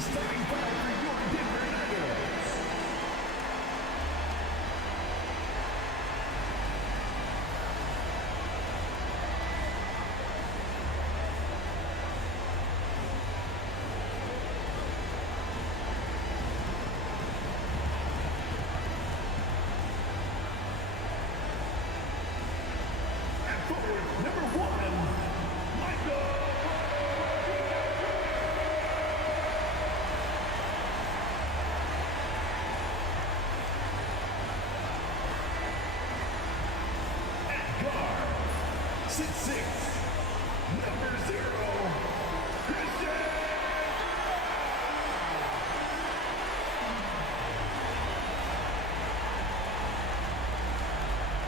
the starting five for your Denver Nuggets. At forward, number 1, Michael. At guard, 6'6", number 0, Christian.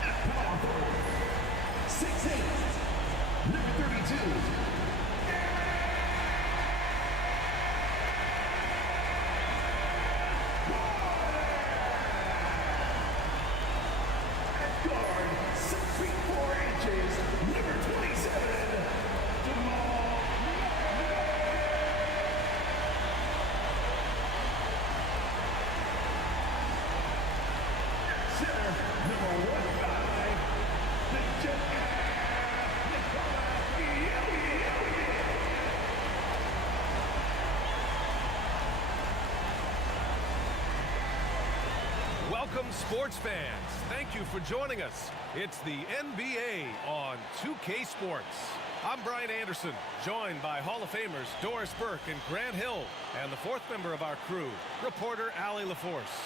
At power forward, 6'8", number 32, at guard, 6 feet 4 inches, number 27, Jamal Murray. At center, number 15, the Joker, Nikola Jokic. Welcome, sports fans. Thank you for joining us. It's the NBA on 2K Sports. I'm Brian Anderson, joined by Hall of Famers Doris Burke and Grant Hill, and the fourth member of our crew, reporter Allie LaForce.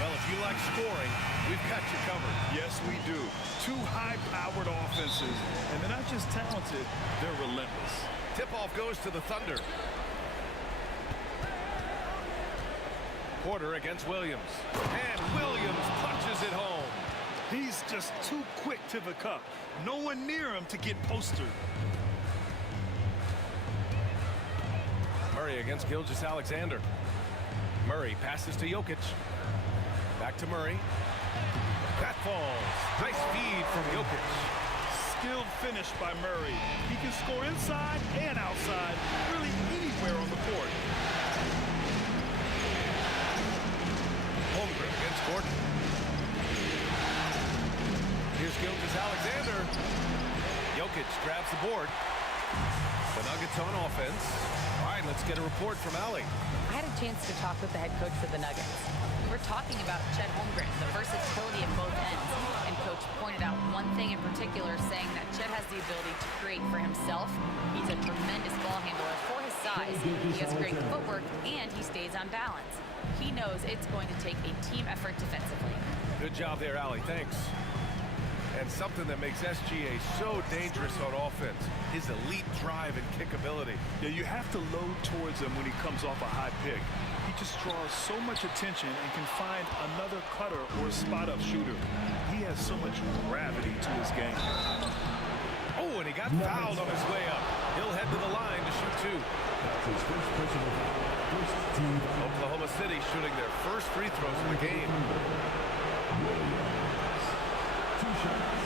Well, if you like scoring, we've got you covered. Yes, we do. Two high-powered offenses, and they're not just talented, they're relentless. Tip-off goes to the Thunder. Porter against Williams. And Williams punches it home. He's just too quick to the cup. No one near him to get postered. Murray against Gilgeous-Alexander. Murray passes to Jokic. Back to Murray. That falls. Nice feed from Jokic. Skilled finish by Murray. He can score inside and outside, really anywhere on the court. Holmgren against Gordon. Here's Gilgeous-Alexander. Jokic grabs the board. The Nuggets on offense. All right, let's get a report from Allie. I had a chance to talk with the head coach for the Nuggets. We were talking about Chet Holmgren, the versatility at both ends, and coach pointed out one thing in particular, saying that Chet has the ability to create for himself. He's a tremendous ball handler for his size. He has great footwork, and he stays on balance. He knows it's going to take a team effort defensively. Good job there, Allie. Thanks. And something that makes SGA so dangerous on offense, his elite drive and kickability. Yeah, you have to load towards him when he comes off a high pick. He just draws so much attention and can find another cutter or spot-up shooter. He has so much gravity to his game. Oh, and he got fouled on his way up. He'll head to the line to shoot two. That's his first personal foul. First team foul. Oklahoma City shooting their first free throws of the game. Williams. 2 shots.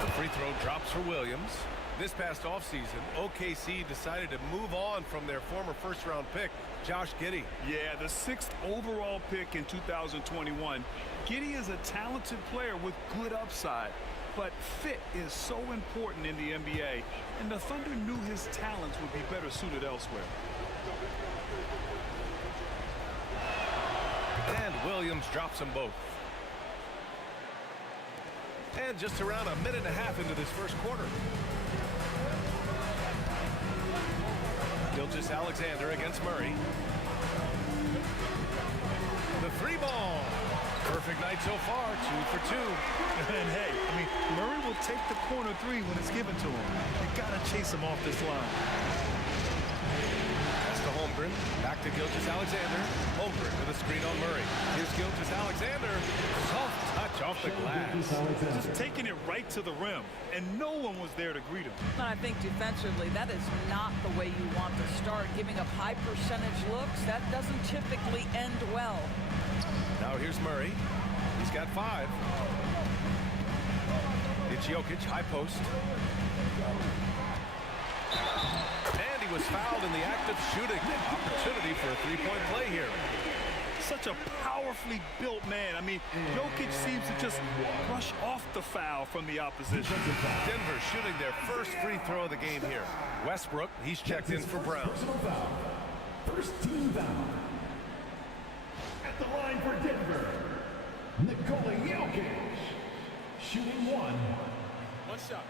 The free throw drops for Williams. This past offseason, OKC decided to move on from their former first-round pick, Josh Giddey. Yeah, the 6th overall pick in 2021. Giddey is a talented player with good upside, but fit is so important in the NBA, and the Thunder knew his talents would be better suited elsewhere. And Williams drops them both. And just around a minute and a half into this first quarter. Gilgeous-Alexander against Murray. The 3 ball. Perfect night so far, 2 for 2. And hey, I mean, Murray will take the corner three when it's given to him. You got to chase him off this line. That's to Holmgren. Back to Gilgeous-Alexander. Holmgren with a screen on Murray. Here's Gilgeous-Alexander. Soft touch off the glass. Just taking it right to the rim, and no one was there to greet him. And I think defensively, that is not the way you want to start. Giving up high percentage looks, that doesn't typically end well. Now here's Murray. He's got 5. It's Jokic, high post. And he was fouled in the act of shooting. Opportunity for a three-point play here. Such a powerfully built man. I mean, Jokic seems to just brush off the foul from the opposition. Denver shooting their first free throw of the game here. Westbrook, he's checked in for Brown. First team foul. At the line for Denver, Nikola Jokic, shooting 1. One shot.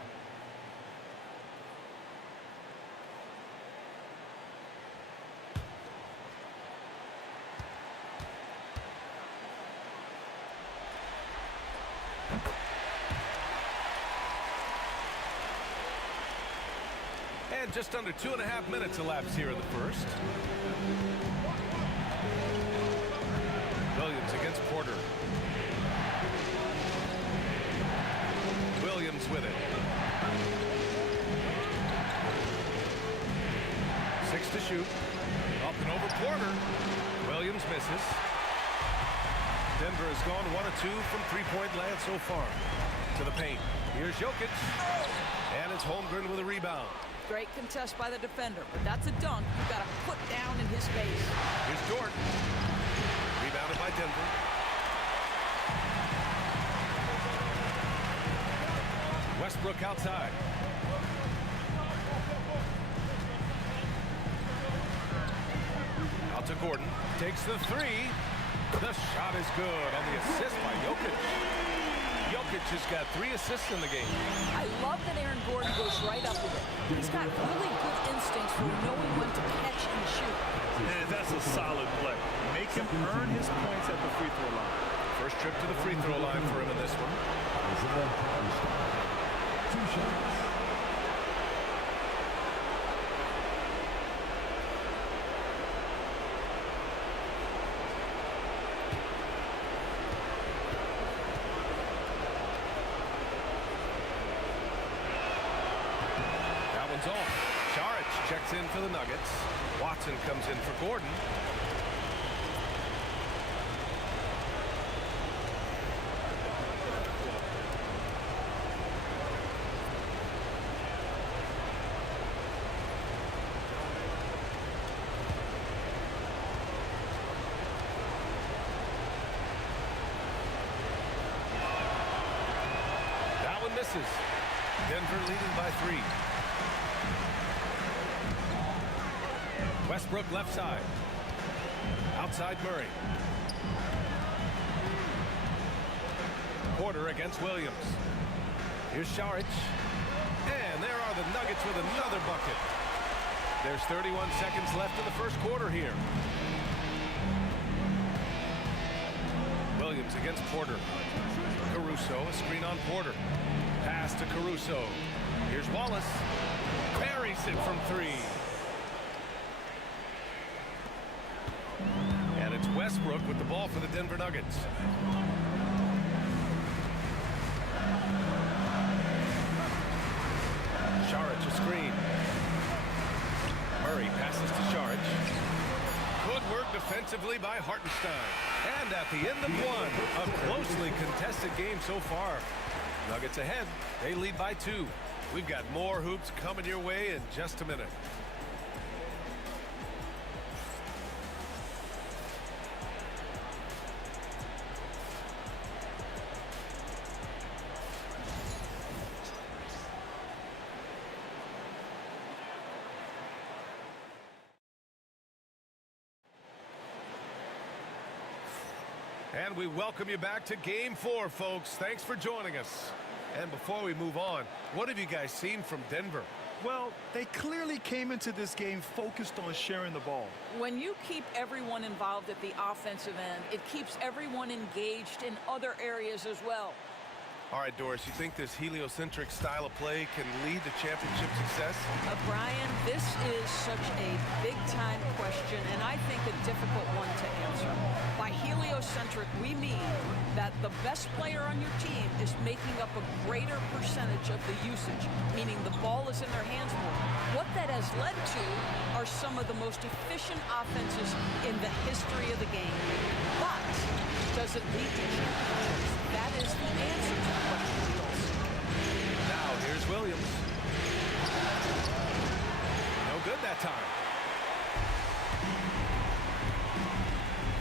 And just under 2.5 minutes elapsed here in the first. Williams against Porter. Williams with it. 6 to shoot. Up and over Porter. Williams misses. Denver has gone 1 of 2 from three-point land so far. To the paint. Here's Jokic. And it's Holmgren with a rebound. Great contest by the defender, but that's a dunk you've got to put down in his face. Here's Dort. Rebounded by Denver. Westbrook outside. Out to Gordon. Takes the 3. The shot is good on the assist by Jokic. Jokic has got 3 assists in the game. I love that Aaron Gordon goes right up with it. He's got really good instincts for knowing when to catch and shoot. And that's a solid play. Make him earn his points at the free throw line. First trip to the free throw line for him in this one. 2 shots. Off. Saric checks in for the Nuggets. Watson comes in for Gordon. That one misses. Denver leading by 3. Westbrook left side. Outside Murray. Porter against Williams. Here's Saric. And there are the Nuggets with another bucket. There's 31 seconds left in the first quarter here. Williams against Porter. Caruso, a screen on Porter. Pass to Caruso. Here's Wallace. Buries it from 3. And it's Westbrook with the ball for the Denver Nuggets. Saric a screen. Murray passes to Saric. Good work defensively by Hartenstein. And at the end of one, a closely contested game so far. Nuggets ahead. They lead by 2. We've got more hoops coming your way in just a minute. And we welcome you back to Game 4, folks. Thanks for joining us. And before we move on, what have you guys seen from Denver? Well, they clearly came into this game focused on sharing the ball. When you keep everyone involved at the offensive end, it keeps everyone engaged in other areas as well. All right, Doris, you think this heliocentric style of play can lead to championship success? Brian, this is such a big-time question, and I think a difficult one to answer. By heliocentric, we mean that the best player on your team is making up a greater percentage of the usage, meaning the ball is in their hands more. What that has led to are some of the most efficient offenses in the history of the game. But does it lead to championships? That is the answer to the question, Jules. Now, here's Williams. No good that time.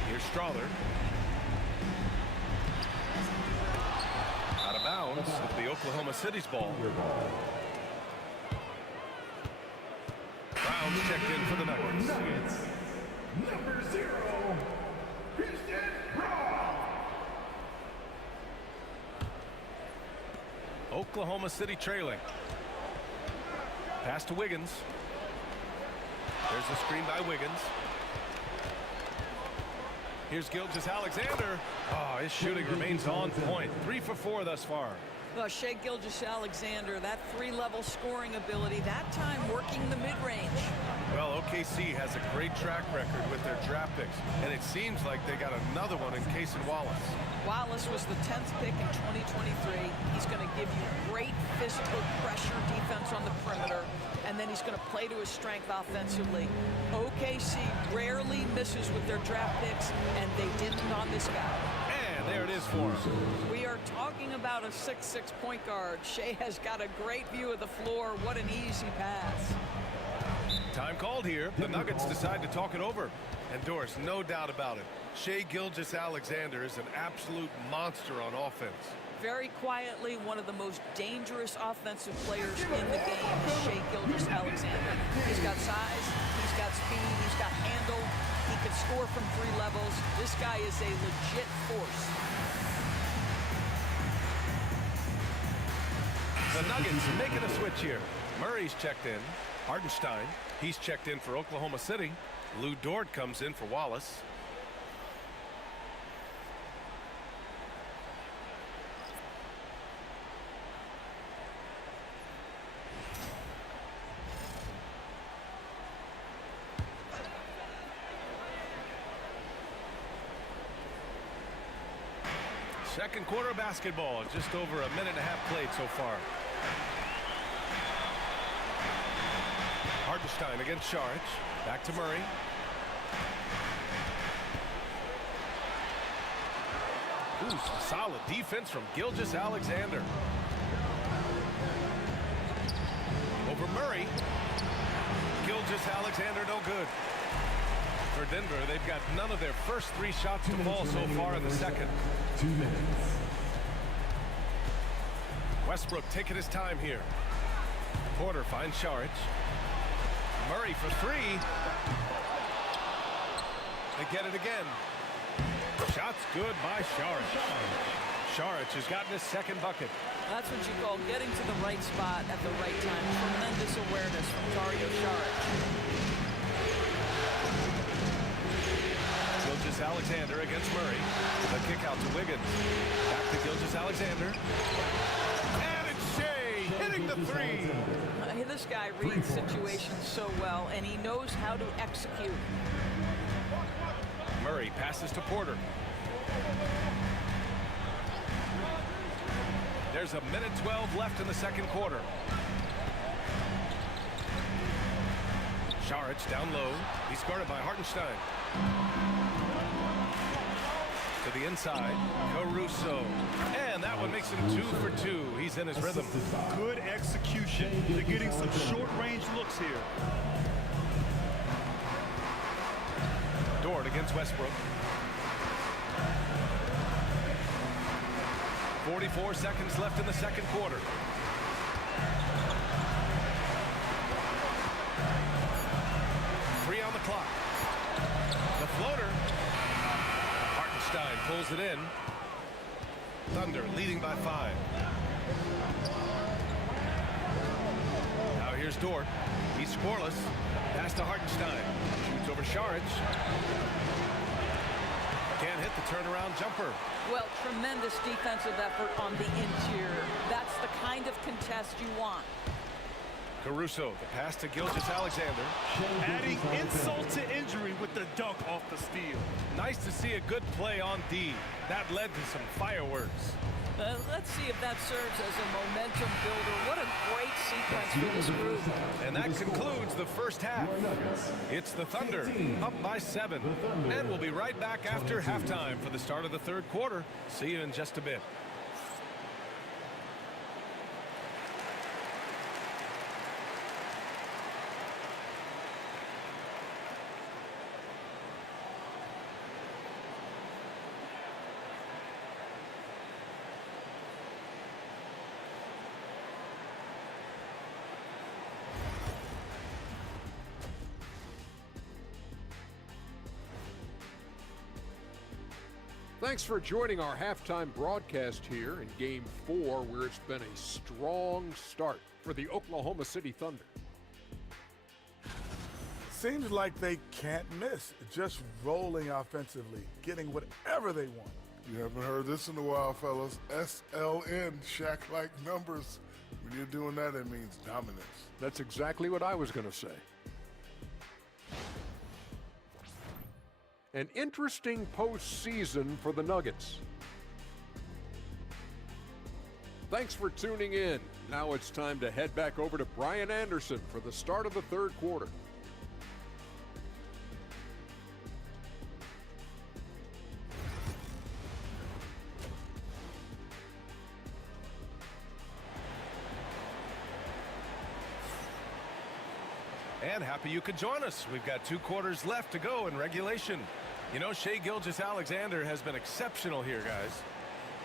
Here's Strother. Out of bounds with the Oklahoma City's ball. Brown's checked in for the Nuggets. Number 0, Houston Rock. Oklahoma City trailing. Pass to Wiggins. There's the screen by Wiggins. Here's Gilgeous-Alexander. Oh, his shooting remains on point. 3 for 4 thus far. Well, Shai Gilgeous-Alexander, that three-level scoring ability, that time working the mid-range. Well, OKC has a great track record with their draft picks, and it seems like they got another one in Cason Wallace. Wallace was the 10th pick in 2023. He's going to give you great physical pressure defense on the perimeter, and then he's going to play to his strength offensively. OKC rarely misses with their draft picks, and they didn't on this guy. And there it is for him. We are talking about a 6'6" point guard. Shai has got a great view of the floor. What an easy pass. Time called here. The Nuggets decide to talk it over. And Doris, no doubt about it, Shai Gilgeous-Alexander is an absolute monster on offense. Very quietly, one of the most dangerous offensive players in the game is Shai Gilgeous-Alexander. He's got size, he's got speed, he's got handle. He can score from 3 levels. This guy is a legit force. The Nuggets making a switch here. Murray's checked in. Hartenstein, he's checked in for Oklahoma City. Lou Dort comes in for Wallace. Second quarter basketball, just over a minute and a half played so far. Hartenstein against Saric. Back to Murray. Ooh, solid defense from Gilgeous-Alexander. Over Murray. Gilgeous-Alexander no good. For Denver, they've got none of their first 3 shots to fall so far in the second. 2 minutes. Westbrook taking his time here. Porter finds Saric. Murray for 3. They get it again. Shots good by Saric. Saric has gotten his second bucket. That's what you call getting to the right spot at the right time. Tremendous awareness from Dario Saric. Gilgeous-Alexander against Murray. The kick out to Wiggins. Back to Gilgeous-Alexander. And it's Shai hitting the 3. This guy reads situations so well, and he knows how to execute. Murray passes to Porter. There's a minute 12 left in the second quarter. Saric down low. He's guarded by Hartenstein. To the inside, Caruso. And that one makes him 2 for 2. He's in his rhythm. Good execution. They're getting some short-range looks here. Dort against Westbrook. 44 seconds left in the second quarter. Three on the clock. The floater. Hartenstein pulls it in. Thunder leading by 5. Now here's Dort. He's scoreless. Pass to Hartenstein. Shoots over Saric. Can't hit the turnaround jumper. Well, tremendous defensive effort on the interior. That's the kind of contest you want. Caruso, the pass to Gilgeous-Alexander. Adding insult to injury with the dunk off the steal. Nice to see a good play on D. That led to some fireworks. Let's see if that serves as a momentum builder. What a great sequence for this group. And that concludes the first half. It's the Thunder up by 7. And we'll be right back after halftime for the start of the third quarter. See you in just a bit. Thanks for joining our halftime broadcast here in Game 4, where it's been a strong start for the Oklahoma City Thunder. Seems like they can't miss, just rolling offensively, getting whatever they want. You haven't heard this in a while, fellas. SLN, Shaq-like numbers. When you're doing that, it means dominance. That's exactly what I was going to say. An interesting postseason for the Nuggets. Thanks for tuning in. Now it's time to head back over to Brian Anderson for the start of the third quarter. And happy you could join us. We've got 2 quarters left to go in regulation. You know, Shai Gilgeous-Alexander has been exceptional here, guys.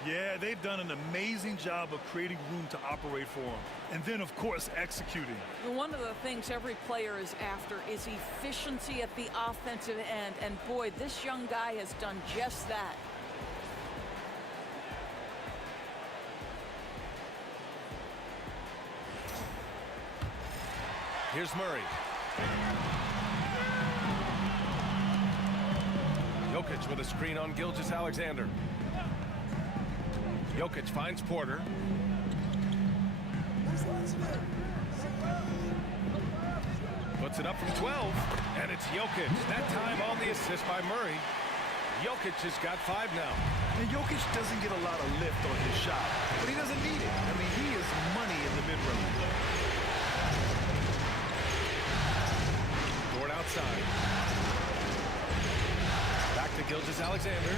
Yeah, they've done an amazing job of creating room to operate for him. And then, of course, executing. One of the things every player is after is efficiency at the offensive end. And boy, this young guy has done just that. Here's Murray. Jokic with a screen on Gilgeous-Alexander. Jokic finds Porter. Puts it up from 12, and it's Jokic. That time on the assist by Murray. Jokic has got 5 now. And Jokic doesn't get a lot of lift on his shot, but he doesn't need it. I mean, he is money in the mid-range. Dort outside. Back to Gilgeous-Alexander.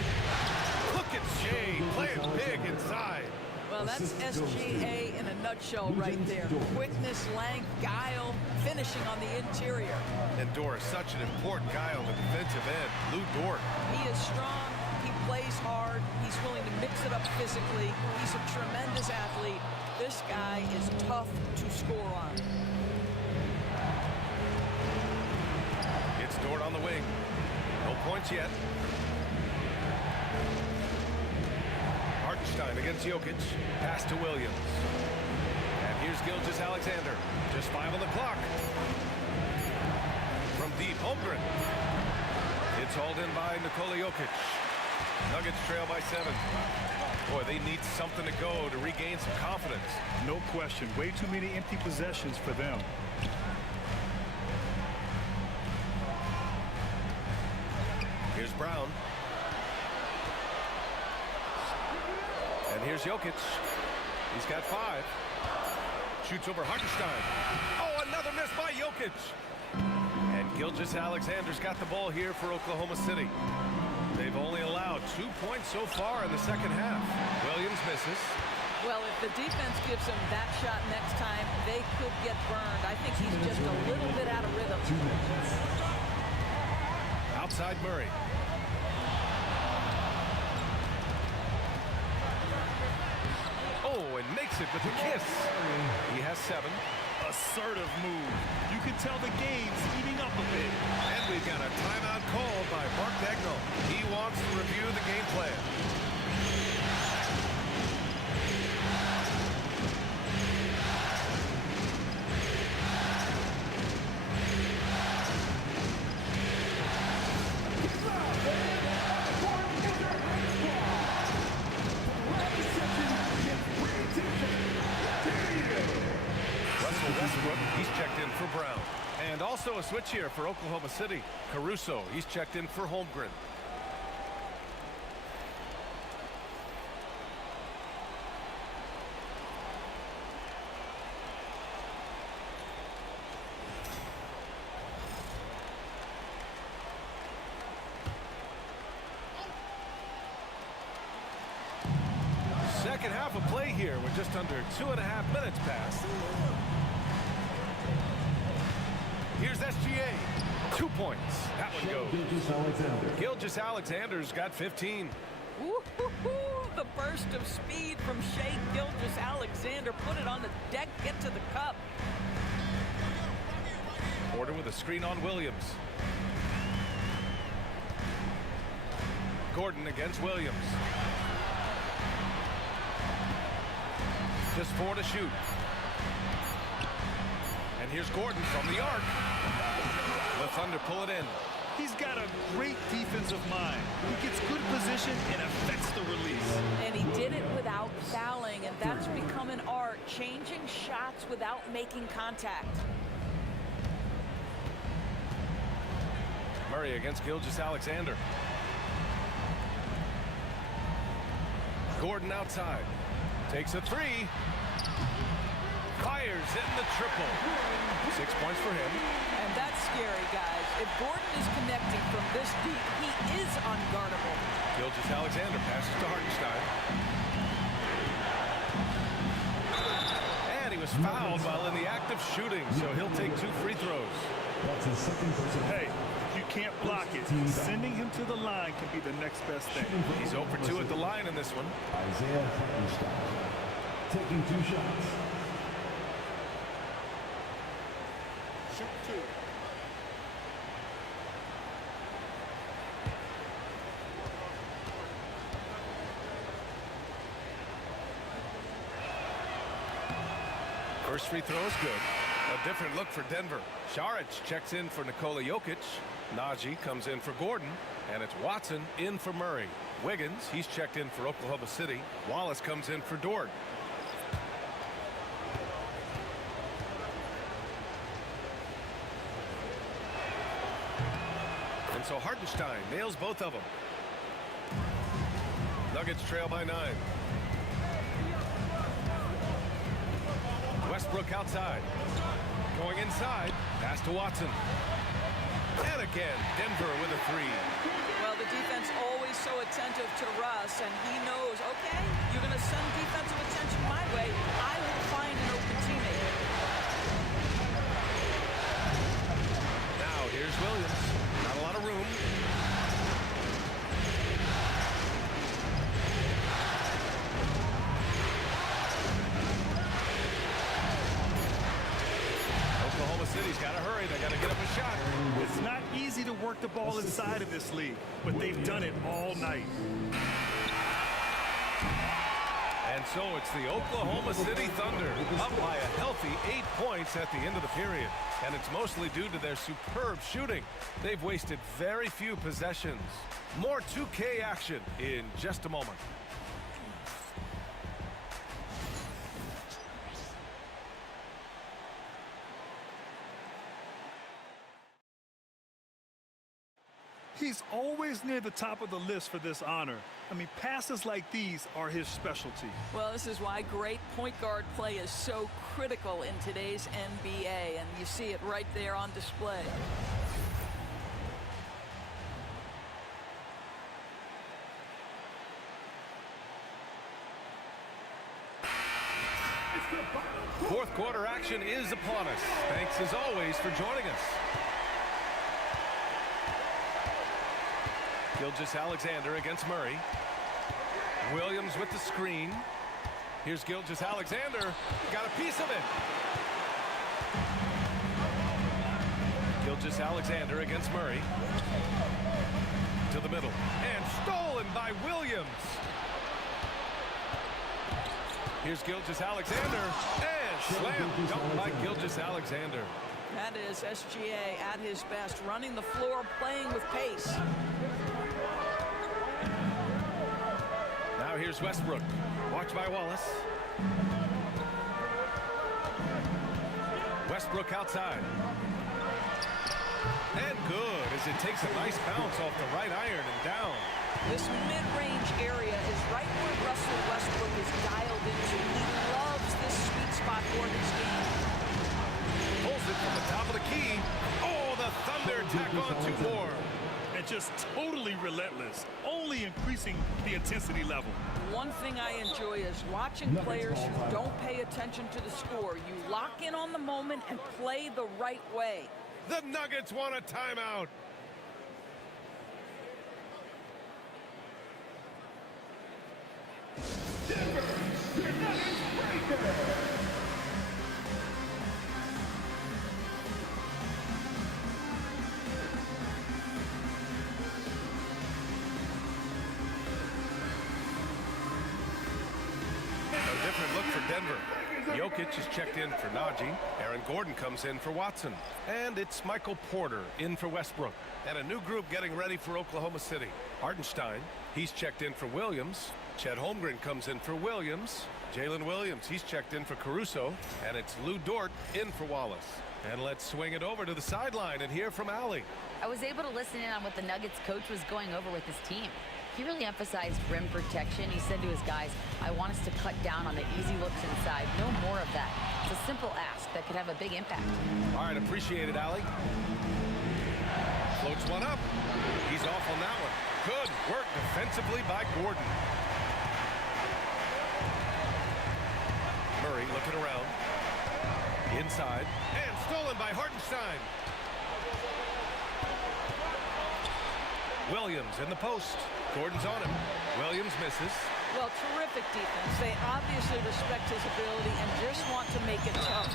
Look at Shai playing big inside. Well, that's SGA in a nutshell right there. Quickness, length, guile, finishing on the interior. And Dort is such an important guy on the defensive end. Lou Dort. He is strong. He plays hard. He's willing to mix it up physically. He's a tremendous athlete. This guy is tough to score on. It's Dort on the wing. No points yet. Hartenstein against Jokic. Pass to Williams. And here's Gilgeous-Alexander. Just 5 on the clock. From deep, Holmgren. It's hauled in by Nikola Jokic. Nuggets trail by 7. Boy, they need something to go to regain some confidence. No question. Way too many empty possessions for them. Here's Brown. And here's Jokic. He's got 5. Shoots over Hartenstein. Oh, another miss by Jokic. And Gilgeous-Alexander's got the ball here for Oklahoma City. They've only allowed 2 points so far in the second half. Williams misses. Well, if the defense gives him that shot next time, they could get burned. I think he's just a little bit out of rhythm. Outside Murray. Oh, and makes it with a kiss. He has 7. Assertive move. You can tell the game's heating up a bit. And we've got a timeout called by Mark Dagnall. He wants to review the game plan. So a switch here for Oklahoma City. Caruso, he's checked in for Holmgren. Second half of play here. We're just under 2.5 minutes past. Here's SGA. 2 points. That one goes. Gilgeous-Alexander's got 15. The burst of speed from Shai Gilgeous-Alexander. Put it on the deck, get to the cup. Porter with a screen on Williams. Gordon against Williams. Just 4 to shoot. And here's Gordon from the arc. The Thunder pull it in. He's got a great defensive mind. He gets good position and affects the release. And he did it without fouling, and that's become an art, changing shots without making contact. Murray against Gilgeous-Alexander. Gordon outside. Takes a 3. Fires in the triple. 6 points for him. And that's scary, guys. If Gordon is connecting from this deep, he is unguardable. Gilgeous-Alexander passes to Hartenstein. And he was fouled while in the act of shooting, so he'll take 2 free throws. That's his second personal. Hey, you can't block it. Sending him to the line can be the next best thing. He's 0 for 2 at the line in this one. Isaiah Hartenstein taking 2 shots. Shoot 2. First free throw is good. A different look for Denver. Šarić checks in for Nikola Jokic. Najee comes in for Gordon. And it's Watson in for Murray. Wiggins, he's checked in for Oklahoma City. Wallace comes in for Dort. And so Hartenstein nails both of them. Nuggets trail by 9. Westbrook outside. Going inside. Pass to Watson. And again, Denver with a 3. Well, the defense always so attentive to Russ, and he knows, okay, you're going to send defensive attention my way. I will find an open teammate. Now here's Williams. Not a lot of room. Oklahoma City's got to hurry. They got to get up a shot. It's not easy to work the ball inside of this league, but they've done it all night. And so it's the Oklahoma City Thunder up by a healthy 8 points at the end of the period. And it's mostly due to their superb shooting. They've wasted very few possessions. More 2K action in just a moment. He's always near the top of the list for this honor. I mean, passes like these are his specialty. Well, this is why great point guard play is so critical in today's NBA, and you see it right there on display. Fourth quarter action is upon us. Thanks as always for joining us. Gilgeous-Alexander against Murray. Williams with the screen. Here's Gilgeous-Alexander. Got a piece of it. Gilgeous-Alexander against Murray. To the middle. And stolen by Williams. Here's Gilgeous-Alexander. And slam dunk by Gilgeous-Alexander. That is SGA at his best, running the floor, playing with pace. Now here's Westbrook. Watched by Wallace. Westbrook outside. And good, as it takes a nice bounce off the right iron and down. This mid-range area is right where Russell Westbrook is dialed into. He loves this sweet spot for his game. Pulls it from the top of the key. Oh, the Thunder tack on 2 more. And just totally relentless, only increasing the intensity level. One thing I enjoy is watching players who don't pay attention to the score. You lock in on the moment and play the right way. The Nuggets want a timeout. A different look for Denver. Jokic is checked in for Najee. Aaron Gordon comes in for Watson. And it's Michael Porter in for Westbrook. And a new group getting ready for Oklahoma City. Hardenstein, he's checked in for Williams. Chet Holmgren comes in for Williams. Jalen Williams, he's checked in for Caruso. And it's Lou Dort in for Wallace. And let's swing it over to the sideline and hear from Allie. I was able to listen in on what the Nuggets coach was going over with his team. He really emphasized rim protection. He said to his guys, I want us to cut down on the easy looks inside. No more of that. It's a simple ask that could have a big impact. All right, appreciate it, Allie. Floats one up. He's off on that one. Good work defensively by Gordon. Murray looking around. Inside. And stolen by Hartenstein. Williams in the post. Gordon's on him. Williams misses. Well, terrific defense. They obviously respect his ability and just want to make it tough.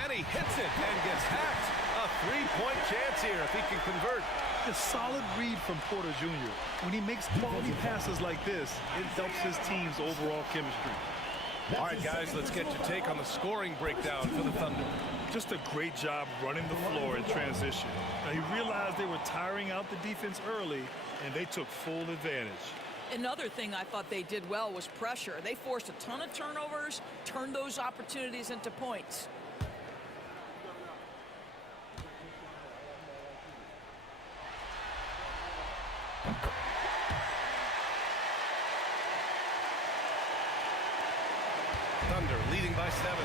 And he hits it and gets hacked. A 3-point chance here if he can convert. A solid read from Porter Jr. When he makes quality passes like this, it helps his team's overall chemistry. All right, guys, let's get your take on the scoring breakdown for the Thunder. Just a great job running the floor in transition. Now, he realized they were tiring out the defense early, and they took full advantage. Another thing I thought they did well was pressure. They forced a ton of turnovers, turned those opportunities into points. Thunder leading by 7.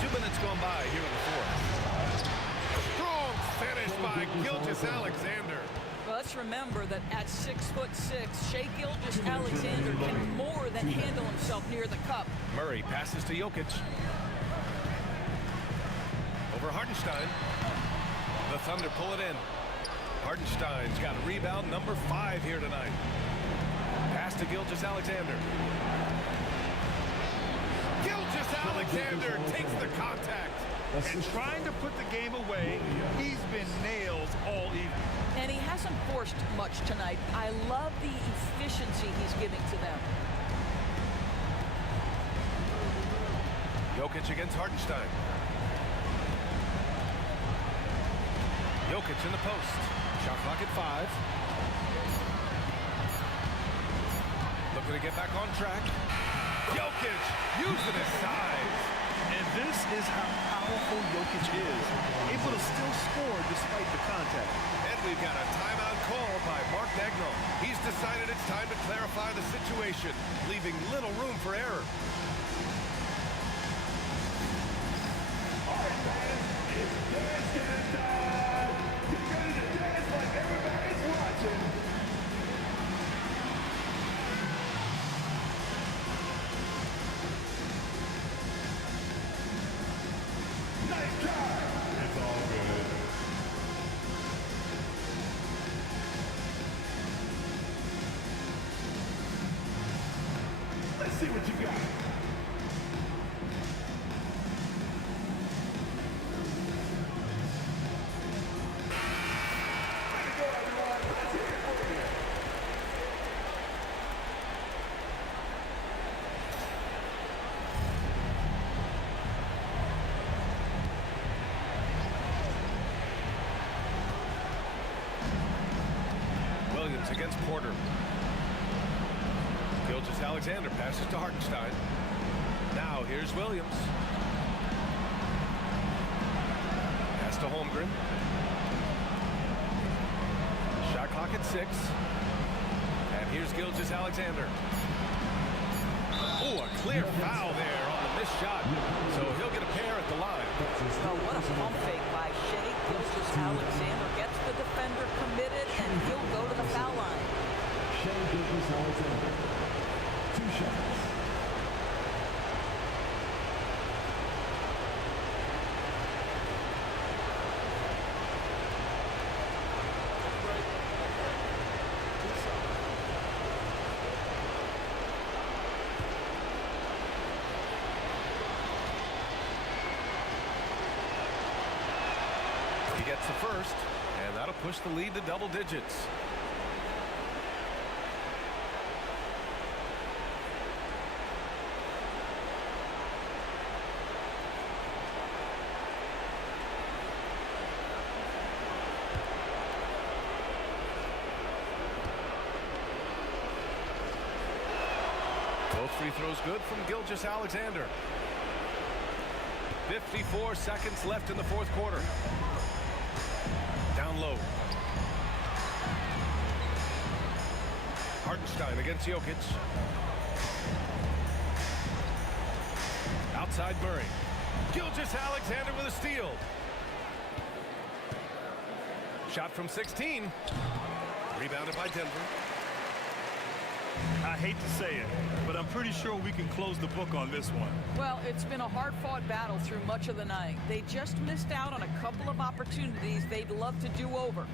2 minutes gone by here in the fourth. Strong finish by Gilgeous-Alexander. Well, let's remember that at 6'6", Shai Gilgeous-Alexander can more than handle himself near the cup. Murray passes to Jokic. Over Hartenstein. The Thunder pull it in. Hartenstein's got rebound number 5 here tonight. Pass to Gilgeous-Alexander. Gilgeous-Alexander takes the contact. And trying to put the game away, he's been nails all evening. And he hasn't forced much tonight. I love the efficiency he's giving to them. Jokic against Hartenstein. Jokic in the post. Shot clock at 5. Looking to get back on track. Jokic using his size. And this is how powerful Jokic is. Able to still score despite the contact. And we've got a timeout call by Mark Dagnall. He's decided it's time to clarify the situation, leaving little room for error. All right, fans, it's dance time. Get ready to dance like everybody's watching. Nice try. It's all good. Let's see what you got. Way to go, everyone. Let's hear it for you. Williams against Porter. Gilgeous-Alexander passes to Hartenstein. Now here's Williams. Holmgren. Shot clock at 6. And here's Gilgeous-Alexander. Oh, a clear foul there on the missed shot. So he'll get a pair at the line. Oh, what a pump fake by Shai Gilgeous-Alexander. Gets the defender committed, and he'll go to the foul line. Shai Gilgeous-Alexander. 2 shots. He gets the first, and that'll push the lead to double digits. Both free throws good from Gilgeous-Alexander. 54 seconds left in the fourth quarter. Down low. Hartenstein against Jokic. Outside Murray. Gilgeous-Alexander with a steal. Shot from 16. Rebounded by Denver. I hate to say it, but I'm pretty sure we can close the book on this one. Well, it's been a hard-fought battle through much of the night. They just missed out on a couple of opportunities they'd love to do over.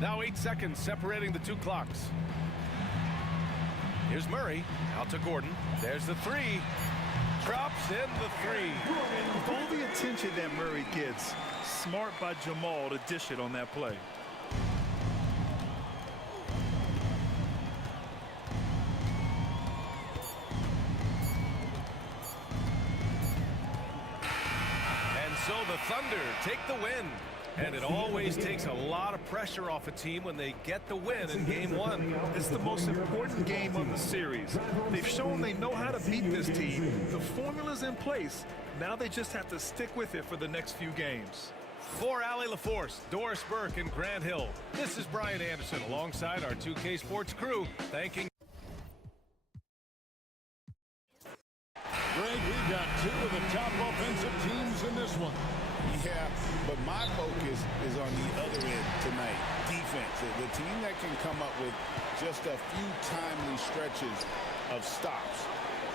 Now 8 seconds separating the two clocks. Here's Murray. Out to Gordon. There's the 3. Drops in the 3. With all the attention that Murray gets, smart by Jamal to dish it on that play. So the Thunder take the win. And it always takes a lot of pressure off a team when they get the win in Game 1. It's the most important game of the series. They've shown they know how to beat this team. The formula's in place. Now they just have to stick with it for the next few games. For Allie LaForce, Doris Burke, and Grant Hill, this is Brian Anderson alongside our 2K Sports crew, thanking. Greg, we've got 2 of the top offensive teams in this one. Yeah, but my focus is on the other end tonight. Defense. The team that can come up with just a few timely stretches of stops,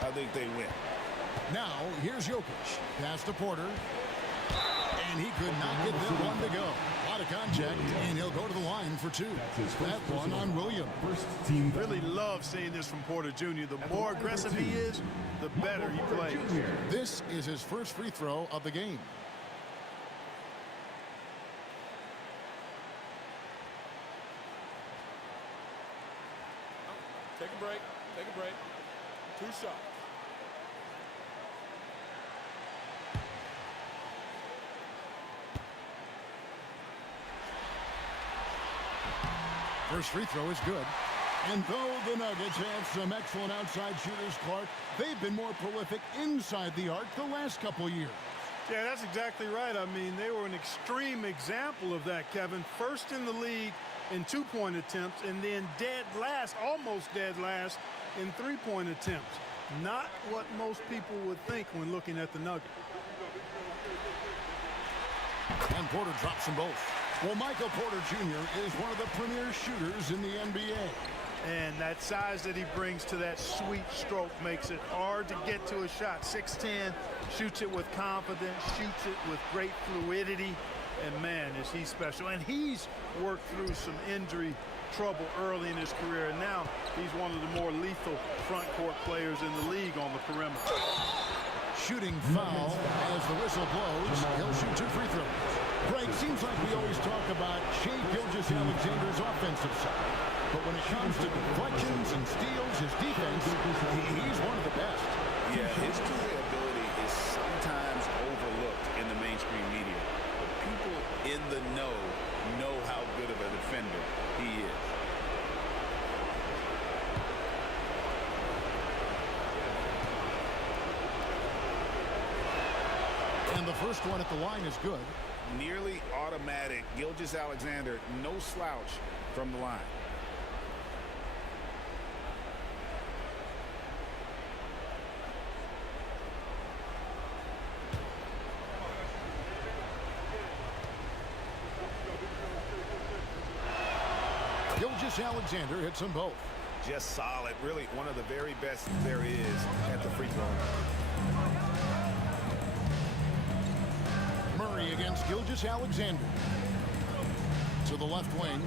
I think they win. Now, here's Jokic. Pass to Porter. And he could not get that one to go. A lot of contact, and he'll go to the line for 2. That one on Williams. Really love seeing this from Porter Jr. The more aggressive he is, the better he plays. This is his first free throw of the game. Take a break. Take a break. 2 shots. First free throw is good. And though the Nuggets have some excellent outside shooters, Clark, they've been more prolific inside the arc the last couple years. Yeah, that's exactly right. I mean, they were an extreme example of that, Kevin. First in the league in 2-point attempts, and then dead last, almost dead last, in 3-point attempts. Not what most people would think when looking at the Nuggets. And Porter drops them both. Well, Michael Porter Jr. is one of the premier shooters in the NBA. And that size that he brings to that sweet stroke makes it hard to get to a shot. 6'10", shoots it with confidence, shoots it with great fluidity. And, man, is he special. And he's worked through some injury trouble early in his career. And now he's one of the more lethal front court players in the league on the perimeter. Shooting foul as the whistle blows. He'll shoot 2 free throws. Greg, seems like we always talk about Shai Gilgeous-Alexander's offensive side. But when it comes to deflections and steals, his defense, he's one of the best. Yeah, his two-way ability is sometimes overlooked in the mainstream media. But people in the know how good of a defender he is. And the first one at the line is good. nearly automatic. Gilgeous-Alexander, no slouch from the line. Gilgeous-Alexander hits them both. Just solid. Really one of the very best there is at the free throw line. Murray against Gilgeous-Alexander. To the left wing.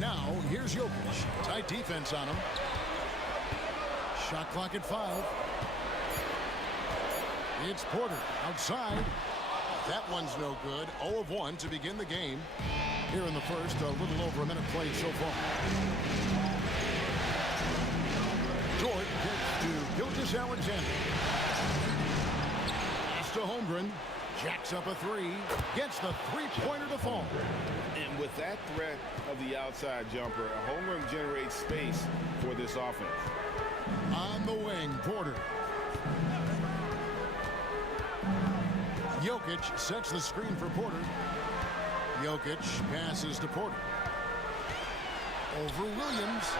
Now, here's Jokic. Tight defense on him. Shot clock at 5. It's Porter outside. That one's no good. 0 of 1 to begin the game. Here in the first, a little over a minute played so far. Dort gets to Gilgeous-Alexander. Pass to Holmgren. Jacks up a 3. Gets the three-pointer to fall. And with that threat of the outside jumper, Holmgren generates space for this offense. On the wing, Porter. Jokic sets the screen for Porter. Jokic passes to Porter. Over Williams.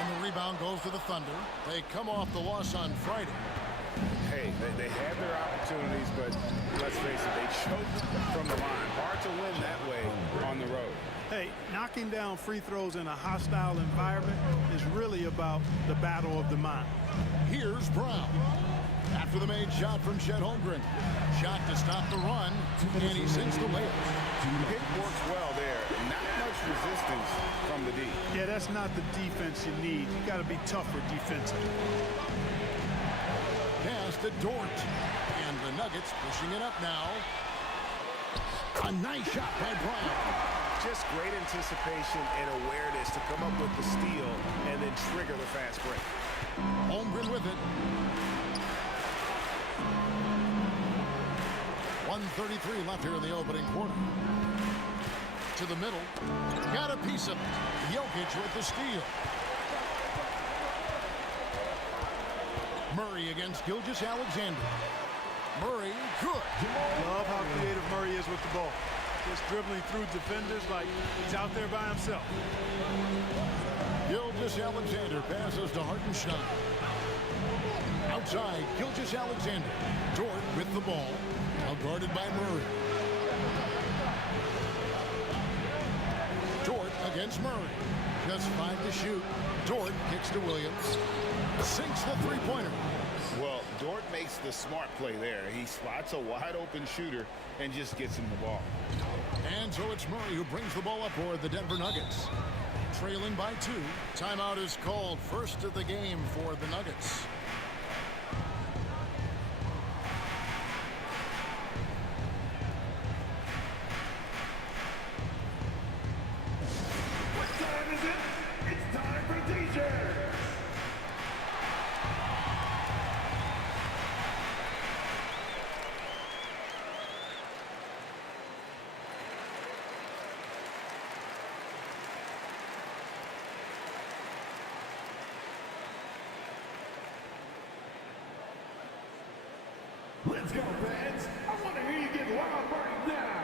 And the rebound goes to the Thunder. They come off the loss on Friday. Hey, they had their opportunities, but let's face it, they choked from the line. Hard to win that way on the road. Hey, knocking down free throws in a hostile environment is really about the battle of the mind. Here's Brown. After the made shot from Chet Holmgren. Shot to stop the run, and he sinks the layup. Pick works well there. Not much resistance from the D. Yeah, that's not the defense you need. You got to be tougher defensively. Pass to Dort. And the Nuggets pushing it up now. A nice shot by Brown. Just great anticipation and awareness to come up with the steal and then trigger the fast break. Holmgren with it. 1:33 left here in the opening quarter. To the middle. Got a piece of it. Jokic with the steal. Murray against Gilgeous-Alexander. Murray, good. Love how creative Murray is with the ball. Just dribbling through defenders like he's out there by himself. Gilgeous-Alexander passes to Hartenstein. Outside, Gilgeous-Alexander. Dort with the ball. Now guarded by Murray. Dort against Murray. Just 5 to shoot. Dort kicks to Williams. Sinks the three-pointer. Well, Dort makes the smart play there. He spots a wide-open shooter and just gets him the ball. And so it's Murray who brings the ball up for the Denver Nuggets. Trailing by 2. Timeout is called. First of the game for the Nuggets. What time is it? It's time for DJ. Let's go, fans. I want to hear you get loud right now.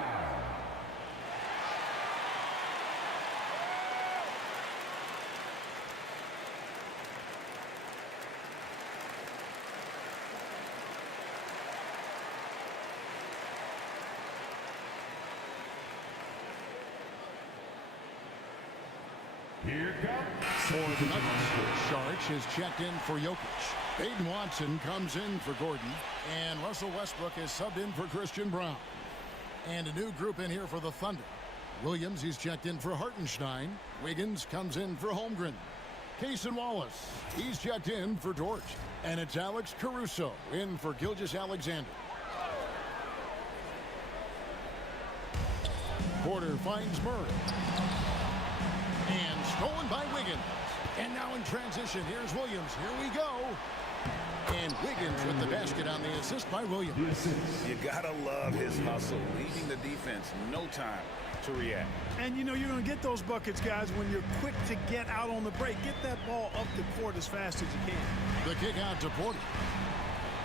Here comes For the Nuggets, Saric is checked in for Jokic. Aiden Watson comes in for Gordon. And Russell Westbrook is subbed in for Christian Brown. And a new group in here for the Thunder. Williams, he's checked in for Hartenstein. Wiggins comes in for Holmgren. Cason Wallace, he's checked in for Dort. And it's Alex Caruso in for Gilgeous-Alexander. Porter finds Murray. And stolen by Wiggins. And now in transition, here's Williams. Here we go. And Wiggins with the basket on the assist by Williams. You gotta love his hustle, leading the defense, no time to react. And you know you're going to get those buckets, guys, when you're quick to get out on the break. Get that ball up the court as fast as you can. The kick out to Porter.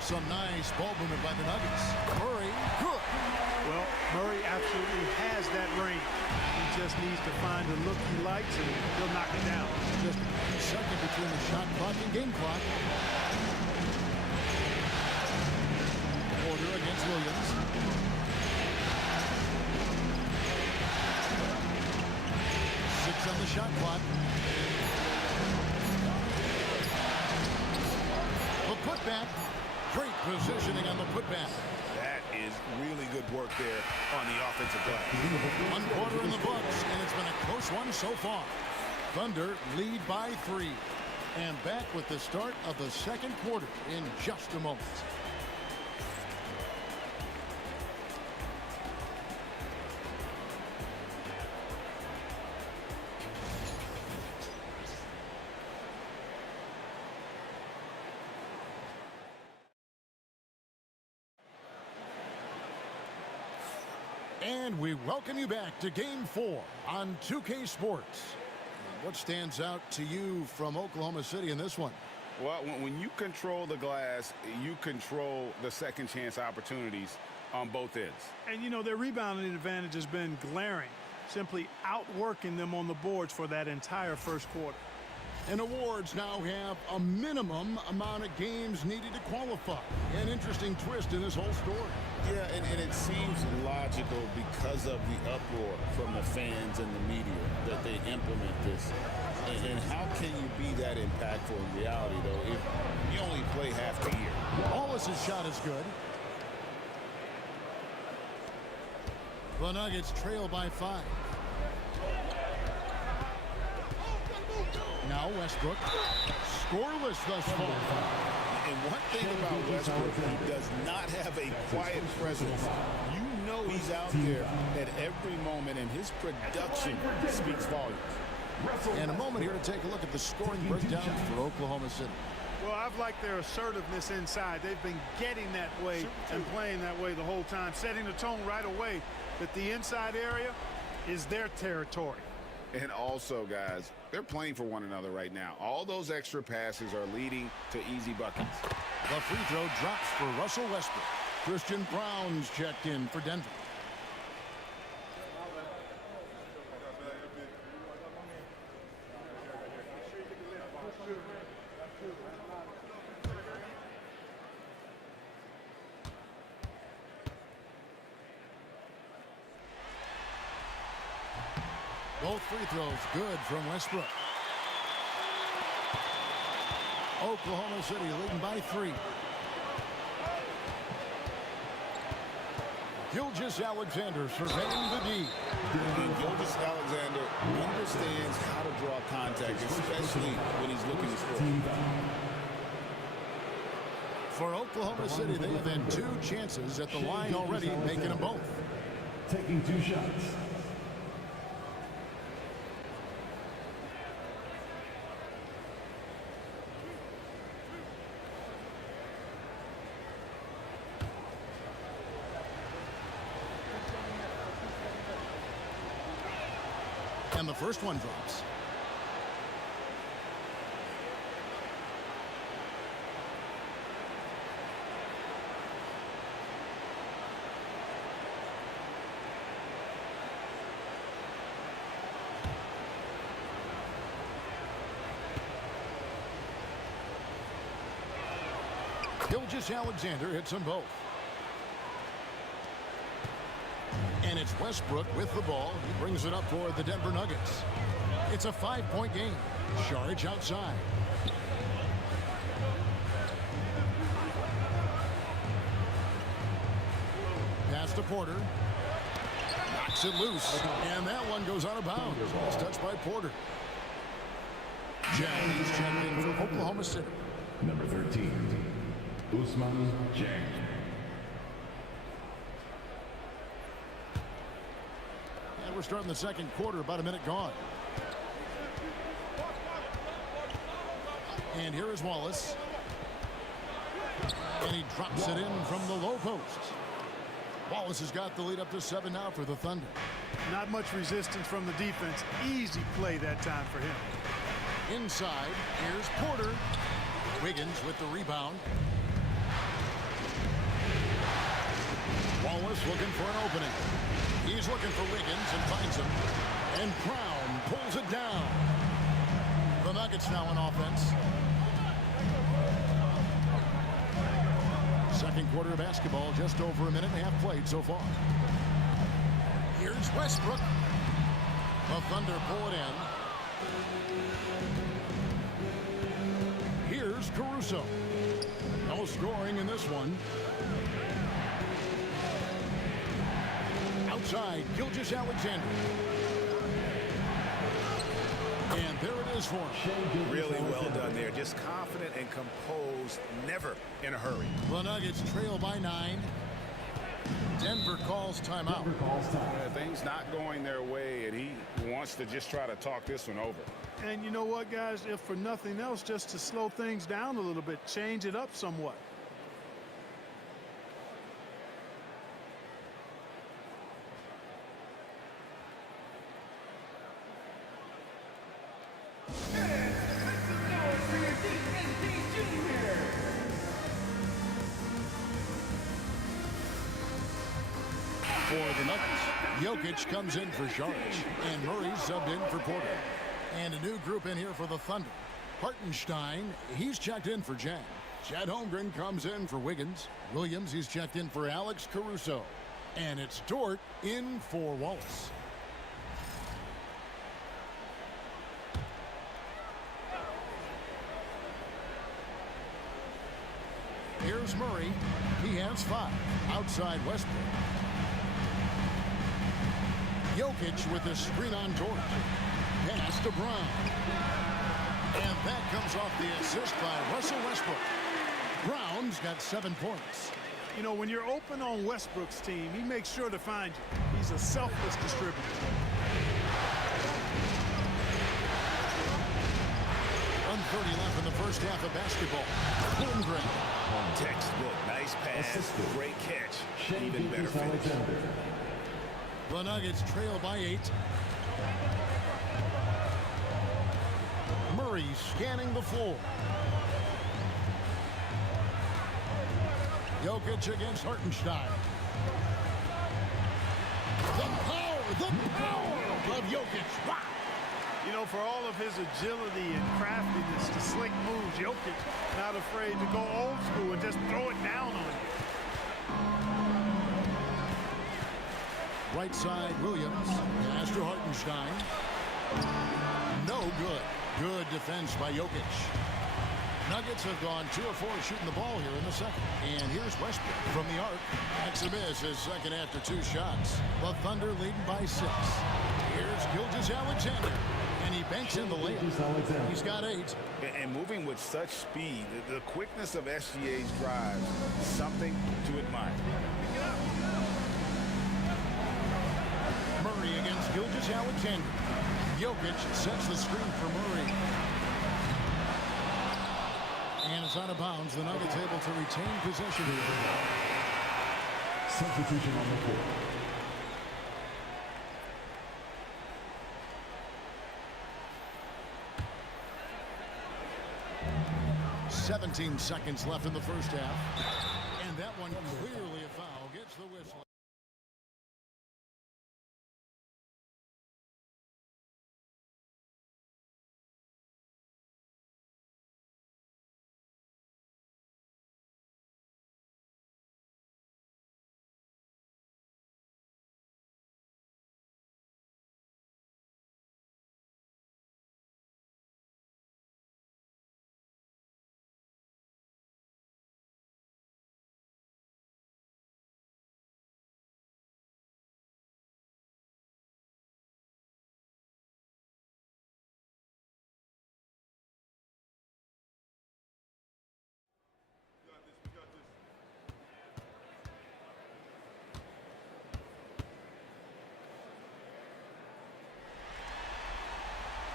Some nice ball movement by the Nuggets. Murray, good. Well, Murray absolutely has that range. He just needs to find the look he likes, and he'll knock it down. Just a few seconds between the shot clock and game clock. Porter against Williams. Six on the shot clock. The putback. Great positioning on the putback. That is really good work there on the offensive glass. 1 quarter in the books, and it's been a close one so far. Thunder lead by 3. And back with the start of the second quarter in just a moment. And we welcome you back to Game 4 on 2K Sports. What stands out to you from Oklahoma City in this one? Well, when you control the glass, you control the second chance opportunities on both ends. And, you know, their rebounding advantage has been glaring, simply outworking them on the boards for that entire first quarter. And awards now have a minimum amount of games needed to qualify. An interesting twist in this whole story. Yeah, and it seems logical because of the uproar from the fans and the media that they implement this. And how can you be that impactful in reality, though, if you only play half the year? Wallace's shot is good. The Nuggets trail by 5. Now Westbrook, scoreless thus far. And one thing about Westbrook, he does not have a quiet presence. You know he's out there at every moment, and his production speaks volumes. And a moment here to take a look at the scoring breakdown for Oklahoma City. Well, I've liked their assertiveness inside. They've been getting that way and playing that way the whole time, setting the tone right away that the inside area is their territory. And also, guys, they're playing for one another right now. All those extra passes are leading to easy buckets. The free throw drops for Russell Westbrook. Christian Brown's checked in for Denver. Both free throws good from Westbrook. Oklahoma City leading by 3. Gilgeous-Alexander surveying the D. And Gilgeous-Alexander understands how to draw contact, especially when he's looking to score. For Oklahoma City, they have had 2 chances at the line already, making them both. Taking 2 shots. And the first one drops. Gilgeous-Alexander hits them both. And it's Westbrook with the ball. He brings it up for the Denver Nuggets. It's a 5-point game. Charge outside. Pass to Porter. Knocks it loose. And that one goes out of bounds. It's touched by Porter. James checked in for Oklahoma City. Number 13, Usman Jang. And we're starting the second quarter, about a minute gone. And here is Wallace. And he drops it in from the low post. Wallace has got the lead up to 7 now for the Thunder. Not much resistance from the defense. Easy play that time for him. Inside, here's Porter. Wiggins with the rebound. looking for an opening. He's looking for Wiggins and finds him. And Brown pulls it down. The Nuggets now on offense. Second quarter of basketball, just over a minute and a half played so far. Here's Westbrook. The Thunder pull it in. Here's Caruso. No scoring in this one. Outside, Gilgeous-Alexander. And there it is for him. Really well done there. Just confident and composed, never in a hurry. The Nuggets trail by 9. Denver calls timeout. Things not going their way, and he wants to just try to talk this one over. And you know what, guys? If for nothing else, just to slow things down a little bit, change it up somewhat. For the Nuggets, Jokic comes in for Sharge, and Murray subbed in for Porter. And a new group in here for the Thunder. Hartenstein, he's checked in for Jan. Chet Holmgren comes in for Wiggins. Williams, he's checked in for Alex Caruso. And it's Dort in for Wallace. Here's Murray. He has 5. Outside Westbrook. Jokic with a screen on Dort. Pass to Brown. And that comes off the assist by Russell Westbrook. Brown's got 7 points. You know, when you're open on Westbrook's team, he makes sure to find you. He's a selfless distributor. 1:30 left in the first half of basketball. Holmgren. Textbook, nice pass, great catch, even better finish. The Nuggets trail by 8. Murray scanning the floor. Jokic against Hartenstein. The power of Jokic. Wow. You know, for all of his agility and craftiness to slick moves, Jokic not afraid to go old school and just throw it down on you. Right side, Williams. Pass to Hartenstein. No good. Good defense by Jokic. Nuggets have gone 2 of 4 shooting the ball here in the second. And here's Westbrook from the arc. Exhibits his second after 2 shots. The Thunder leading by 6. Here's Gilgeous-Alexander. And he banks in the layup. He's got 8. And moving with such speed, the quickness of SGA's drive, something to admire. Murray against Gilgeous-Alexander. Jokic sets the screen for Murray. And it's out of bounds. The Nuggets able to retain possession. Substitution on the court. 17 seconds left in the first half. And that one clearly a foul. Gets the whistle.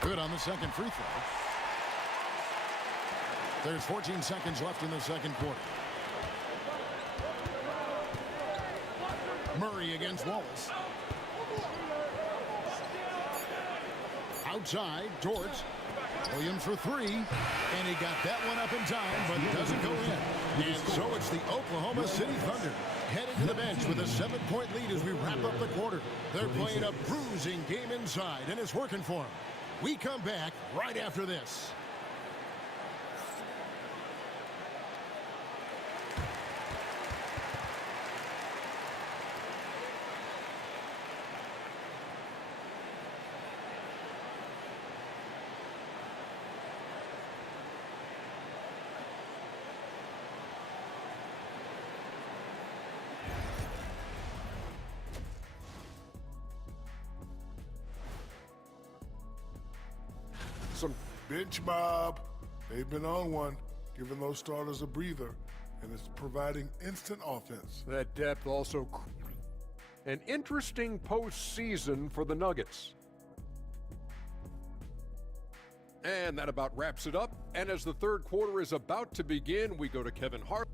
Good on the second free throw. There's 14 seconds left in the second quarter. Murray against Wallace. Outside, Dort. Williams for three, and he got that one up in time, but doesn't go in. And so it's the Oklahoma City Thunder heading to the bench with a 7-point lead as we wrap up the quarter. They're playing a bruising game inside, and it's working for them. We come back right after this. Some bench mob. They've been on one, giving those starters a breather, and it's providing instant offense. that depth also. An interesting postseason for the Nuggets. And that about wraps it up. And as the third quarter is about to begin, we go to Kevin Hart.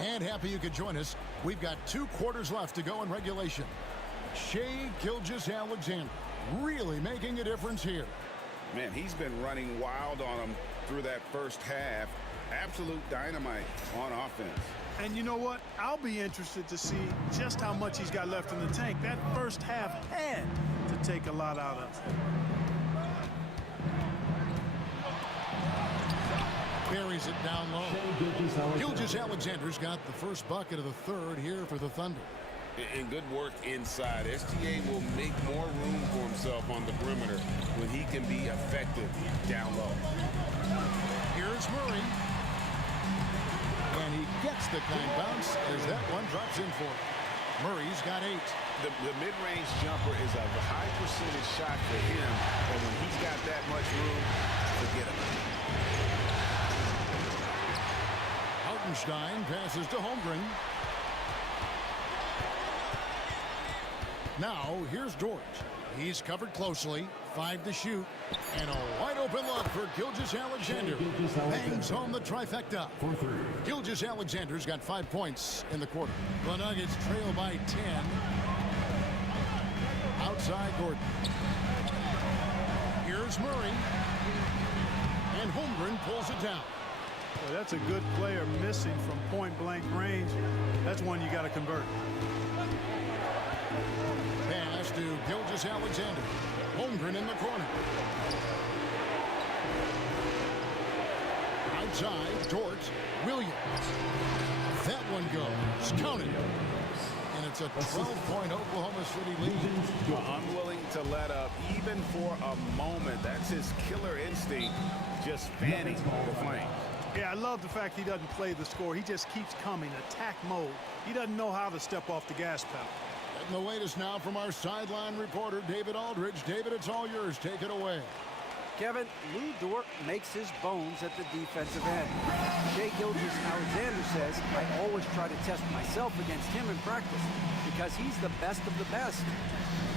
And happy you could join us. We've got 2 quarters left to go in regulation. Shai Gilgeous-Alexander really making a difference here. Man, he's been running wild on him through that first half. Absolute dynamite on offense. And you know what? I'll be interested to see just how much he's got left in the tank. That first half had to take a lot out of him. Buries it down low. Gilgeous-Alexander's got the first bucket of the third here for the Thunder. And good work inside. SGA will make more room for himself on the perimeter when he can be effective down low. Here's Murray. And he gets the kind bounce as that one drops in for him. Murray's got 8. The mid-range jumper is a high percentage shot for him, and when he's got that much room, forget him. Hartenstein passes to Holmgren. Now, here's Dort. He's covered closely. 5 to shoot. And a wide open look for Gilgeous-Alexander. Bangs home the trifecta. Gilgeous-Alexander's got 5 points in the quarter. The Nuggets trail by 10. Outside Gordon. Here's Murray. And Holmgren pulls it down. Well, that's a good player missing from point-blank range. That's one you got to convert. Pass to Gilgeous-Alexander. Holmgren in the corner. Outside, Dort. Williams. That one goes. Counted. And it's a 12-point Oklahoma City lead. Unwilling to let up even for a moment. That's his killer instinct, just fanning the flames. Yeah, I love the fact he doesn't play the score. He just keeps coming, attack mode. He doesn't know how to step off the gas pedal. And the latest now from our sideline reporter, David Aldridge. David, it's all yours. Take it away. Kevin, Lou Dort makes his bones at the defensive end. Shai Gilgeous-Alexander says, I always try to test myself against him in practice because he's the best of the best.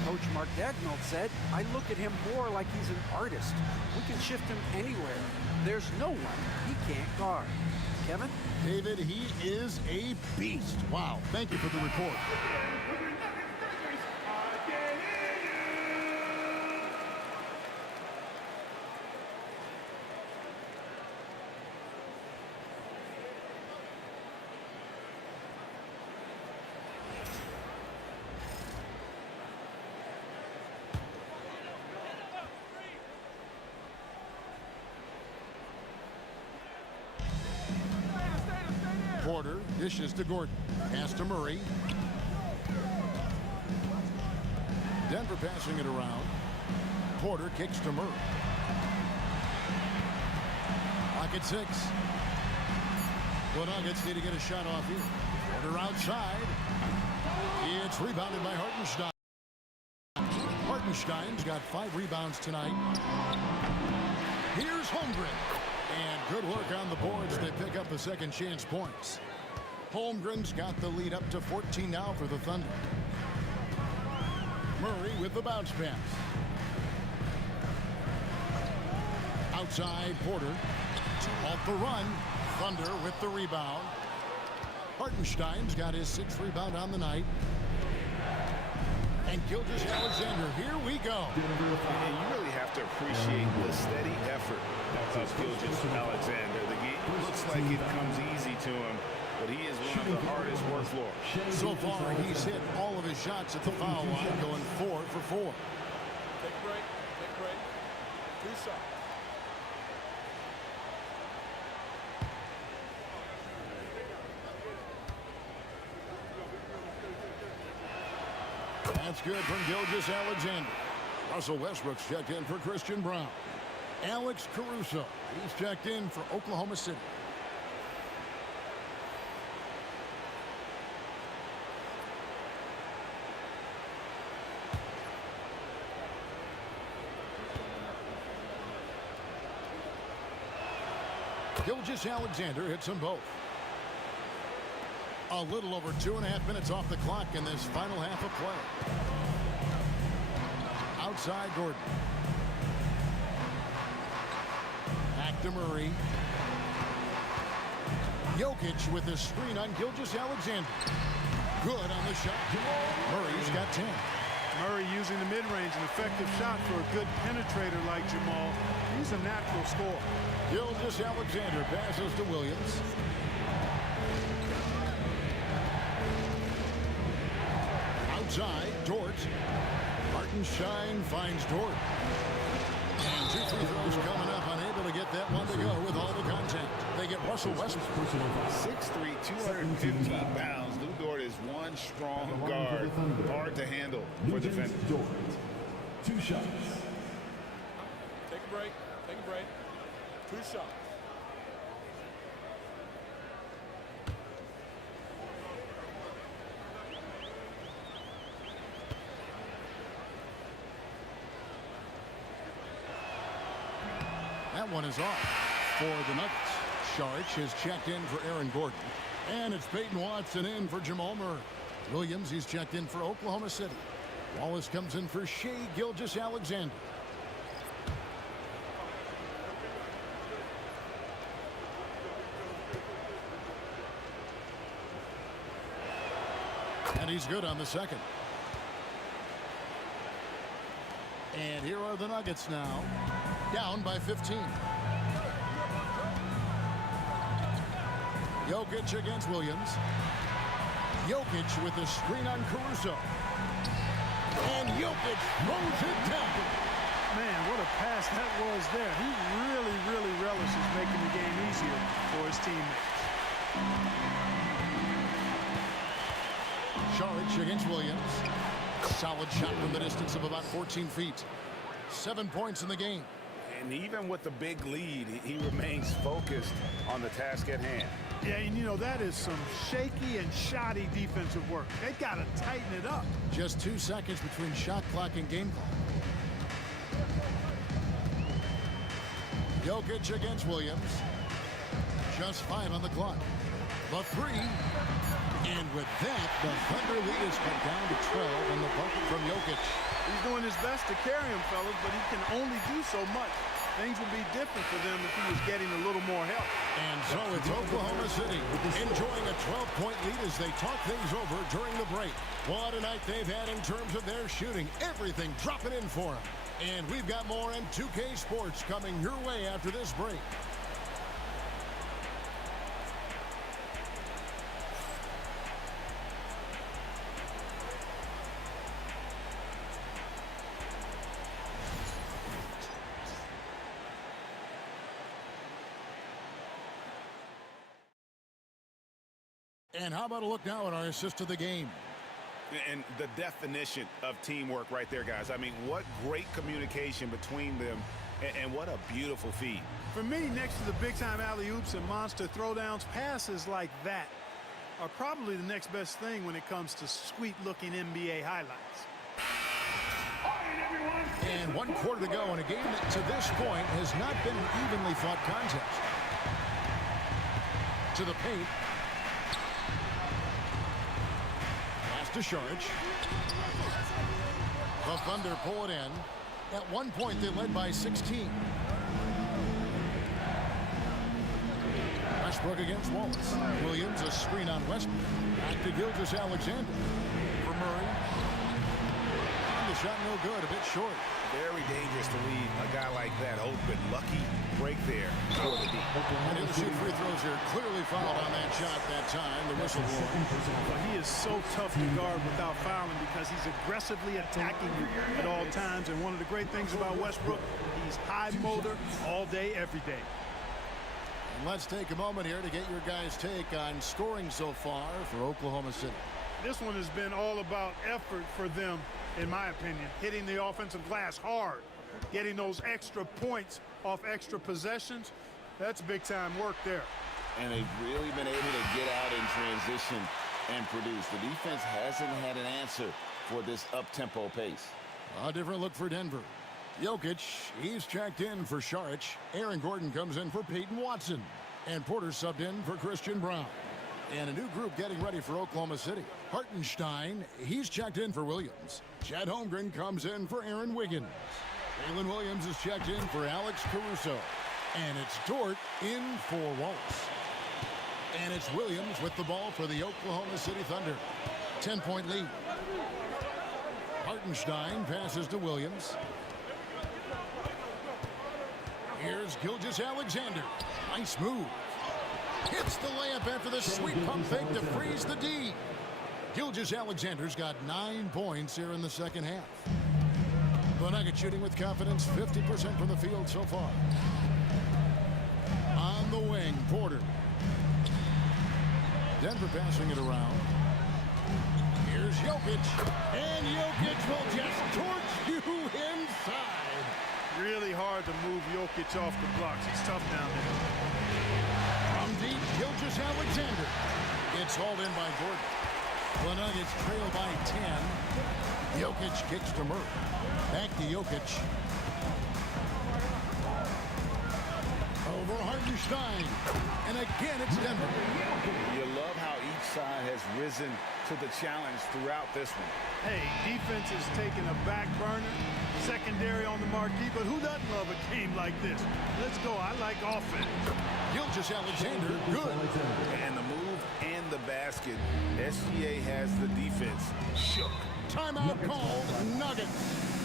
Coach Mark Dagnall said, I look at him more like he's an artist. We can shift him anywhere. There's no one he can't guard. Kevin? David, he is a beast. Wow. Thank you for the report. Porter dishes to Gordon. Pass to Murray. Denver passing it around. Porter kicks to Murray. Clock at 6. The Nuggets need to get a shot off here. Porter outside. It's rebounded by Hartenstein. Hartenstein's got 5 rebounds tonight. Here's Holmgren. And good work on the boards. They pick up the second chance points. Holmgren's got the lead up to 14 now for the Thunder. Murray with the bounce pass. Outside Porter. Off the run. Thunder with the rebound. Hartenstein's got his 6th rebound on the night. And Gilgeous-Alexander, here we go. And you really have to appreciate the steady effort of Gilgeous-Alexander. The game looks like it comes easy to him, but he is one of the hardest work floor. So far, he's hit all of his shots at the foul line, going 4 for 4. Take a break. Take a break. 2 shots. That's good from Gilgeous-Alexander. Russell Westbrook's checked in for Christian Brown. Alex Caruso, he's checked in for Oklahoma City. Gilgeous-Alexander hits them both. A little over 2.5 minutes off the clock in this final half of play. Outside Gordon. Back to Murray. Jokic with the screen on Gilgeous-Alexander. Good on the shot. Murray's got 10. Murray using the mid-range, an effective shot for a good penetrator like Jamal. He's a natural scorer. Gilgeous-Alexander passes to Williams. Outside, Dort. Hartenstein finds Dort. And 2 free throws coming up, unable to get that one to go with all the contact. They get Russell Westbrook. 6'3", 215 pounds. Lou Dort is one strong guard. Hard to handle for defenders. 2 shots. Take a break. Take a break. 2 shots. That one is off for the Nuggets. Saric is checked in for Aaron Gordon. And it's Peyton Watson in for Jamal Murray. Williams, he's checked in for Oklahoma City. Wallace comes in for Shai Gilgeous-Alexander. And he's good on the second. And here are the Nuggets now, down by 15. Jokic against Williams. Jokic with the screen on Caruso. And Jokic throws it down. Man, what a pass that was there. He really relishes making the game easier for his teammates. Saric against Williams. Solid shot from the distance of about 14 feet. 7 points in the game. And even with the big lead, he remains focused on the task at hand. Yeah, and you know, that is some shaky and shoddy defensive work. They got to tighten it up. Just 2 seconds between shot clock and game clock. Jokic against Williams. Just 5 on the clock. The 3. And with that, the Thunder lead is cut down to 12 on the bucket from Jokic. He's doing his best to carry him, fellas, but he can only do so much. Things would be different for them if he was getting a little more help. And so it's Oklahoma City enjoying a 12-point lead as they talk things over during the break. What a night they've had in terms of their shooting. Everything dropping in for them. And we've got more in 2K Sports coming your way after this break. And how about a look now at our assist to the game? And the definition of teamwork right there, guys. I mean, what great communication between them, and what a beautiful feed. For me, next to the big-time alley-oops and monster throwdowns, passes like that are probably the next best thing when it comes to sweet-looking NBA highlights. And 1 quarter to go in a game that to this point has not been an evenly fought contest. To the paint. To Saric. The Thunder pull it in. At one point, they led by 16. Westbrook against Wallace. Williams, a screen on Westbrook. Back to Gilgeous-Alexander. For Murray. And the shot no good, a bit short. Very dangerous to leave a guy like that open. Lucky break there for the deep. And he'll shoot free throws here. Clearly fouled on that shot that time. The whistle blows. Well, he is so tough to guard without fouling because he's aggressively attacking you at all times. And one of the great things about Westbrook, he's high motor all day, every day. And let's take a moment here to get your guys' take on scoring so far for Oklahoma City. This one has been all about effort for them, in my opinion. Hitting the offensive glass hard, getting those extra points off extra possessions. That's big-time work there. And they've really been able to get out in transition and produce. The defense hasn't had an answer for this up-tempo pace. A different look for Denver. Jokic, he's checked in for Saric. Aaron Gordon comes in for Peyton Watson. And Porter subbed in for Christian Brown. And a new group getting ready for Oklahoma City. Hartenstein, he's checked in for Williams. Chet Holmgren comes in for Aaron Wiggins. Jalen Williams is checked in for Alex Caruso. And it's Dort in for Wallace. And it's Williams with the ball for the Oklahoma City Thunder. 10-point lead. Hartenstein passes to Williams. Here's Gilgeous-Alexander. Nice move. Hits the layup after the sweet pump fake to freeze the D. Gilgeous-Alexander's got 9 points here in the second half. The Nuggets shooting with confidence, 50% from the field so far. On the wing, Porter. Denver passing it around. Here's Jokic. And Jokic will just torch you inside. Really hard to move Jokic off the blocks. He's tough down there. From deep, Gilgeous-Alexander. It's hauled in by Gordon. The Nuggets trail by 10. Jokic kicks to Murray. Back to Jokic. Over Hartenstein. And again, it's Denver. You love how each side has risen to the challenge throughout this one. Hey, defense is taking a back burner, secondary on the marquee, but who doesn't love a game like this? Let's go. I like offense. Gilgeous-Alexander, good. And the move and the basket. SGA has the defense shook. Timeout called, Nuggets.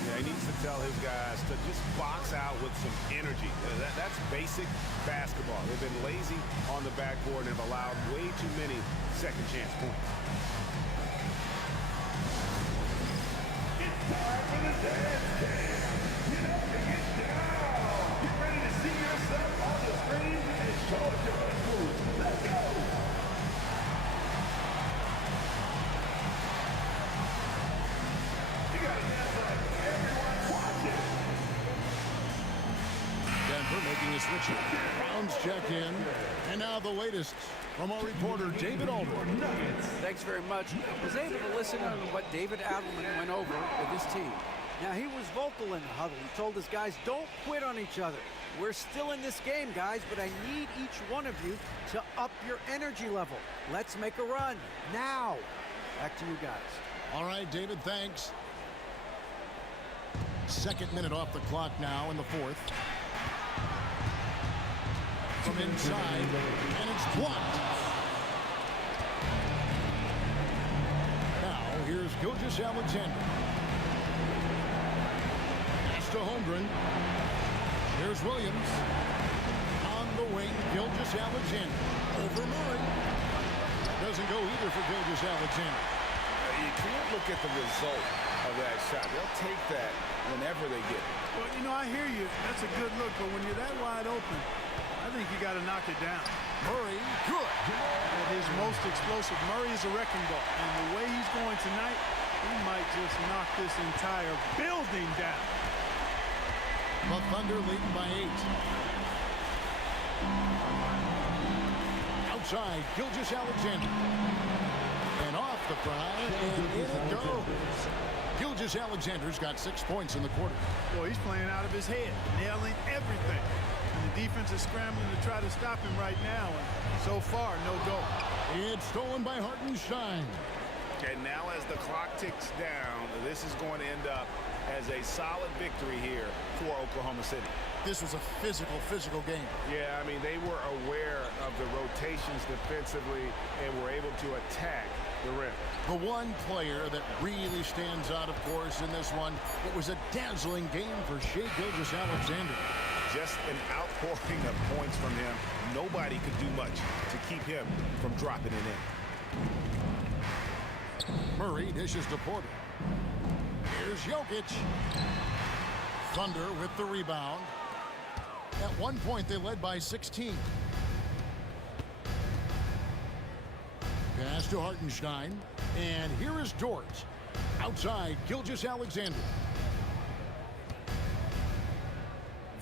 Yeah, he needs to tell his guys to just box out with some energy. That's basic basketball. They've been lazy on the backboard and have allowed way too many second chance points. It's time for the dance cam. Get up and get down. Get ready to see yourself on the screen and show us your best moves. Let's go. You gotta dance like everyone's watching. Denver making a switch. Browns check in. And now the latest from our reporter, David Aldridge. Thanks very much. I was able to listen to what David Adelman went over with his team. Now, he was vocal in the huddle. He told his guys, don't quit on each other. We're still in this game, guys, but I need each one of you to up your energy level. Let's make a run now. Back to you guys. All right, David, thanks. Second minute off the clock now in the fourth. From inside, and it's blocked. Now, here's Gilgeous-Alexander. Pass to Holmgren. Here's Williams. On the wing, Gilgeous-Alexander. Over Murray. Doesn't go either for Gilgeous-Alexander. You can't look at the result of that shot. They'll take that whenever they get it. Well, you know, I hear you. That's a good look, but when you're that wide open, I think you got to knock it down. Murray, good. At his most explosive, Murray is a wrecking ball. And the way he's going tonight, he might just knock this entire building down. The Thunder leading by 8. Outside, Gilgeous-Alexander. And off the pry, and in it goes. Gilgeous-Alexander's got 6 points in the quarter. Boy, he's playing out of his head, nailing everything. And the defense is scrambling to try to stop him right now. And so far, no go. It's stolen by Hartenstein. And now as the clock ticks down, this is going to end up as a solid victory here for Oklahoma City. this was a physical game. Yeah, I mean, they were aware of the rotations defensively and were able to attack the rim. The one player that really stands out, of course, in this one, it was a dazzling game for Shai Gilgeous-Alexander. Just an outpouring of points from him. Nobody could do much to keep him from dropping it in. Murray dishes to Porter. Here's Jokic. Thunder with the rebound. At one point, they led by 16. Pass to Hartenstein. And here is Dort. Outside, Gilgeous-Alexander.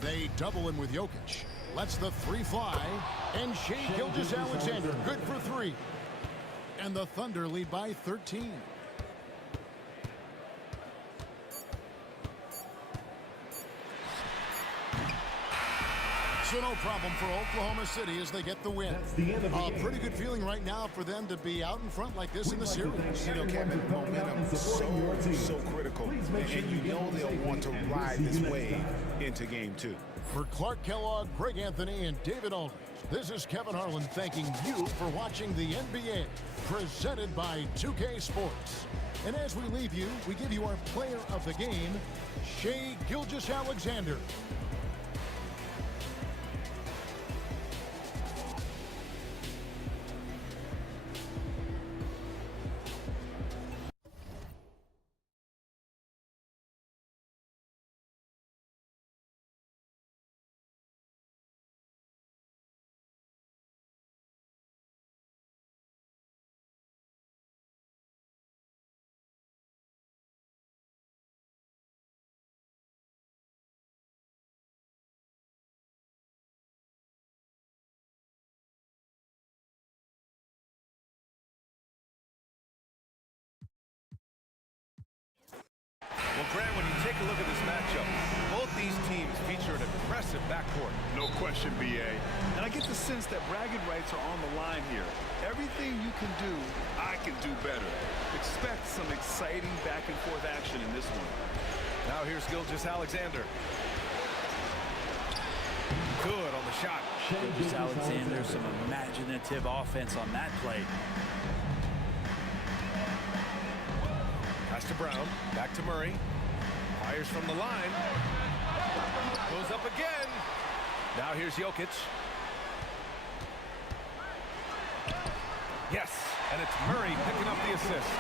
They double him with Jokic. Lets the three fly. And Shai Gilgeous-Alexander, good for three. And the Thunder lead by 13. So no problem for Oklahoma City as they get the win. A pretty good feeling right now for them to be out in front like this in the series. You know, Kevin, momentum so critical. And you know they'll want to ride this wave into game 2. For Clark Kellogg, Greg Anthony, and David Aldridge, this is Kevin Harlan thanking you for watching the NBA, presented by 2K Sports. And as we leave you, we give you our player of the game, Shai Gilgeous-Alexander. Well, Grant, when you take a look at this matchup, both these teams feature an impressive backcourt. No question, B.A. And I get the sense that bragging rights are on the line here. Everything you can do, I can do better. Expect some exciting back-and-forth action in this one. Now here's Gilgeous-Alexander. Good on the shot. Gilgeous-Alexander, some imaginative offense on that play. Pass to Brown, back to Murray. Fires from the line. Goes up again. Now here's Jokic. Yes, and it's Murray picking up the assist.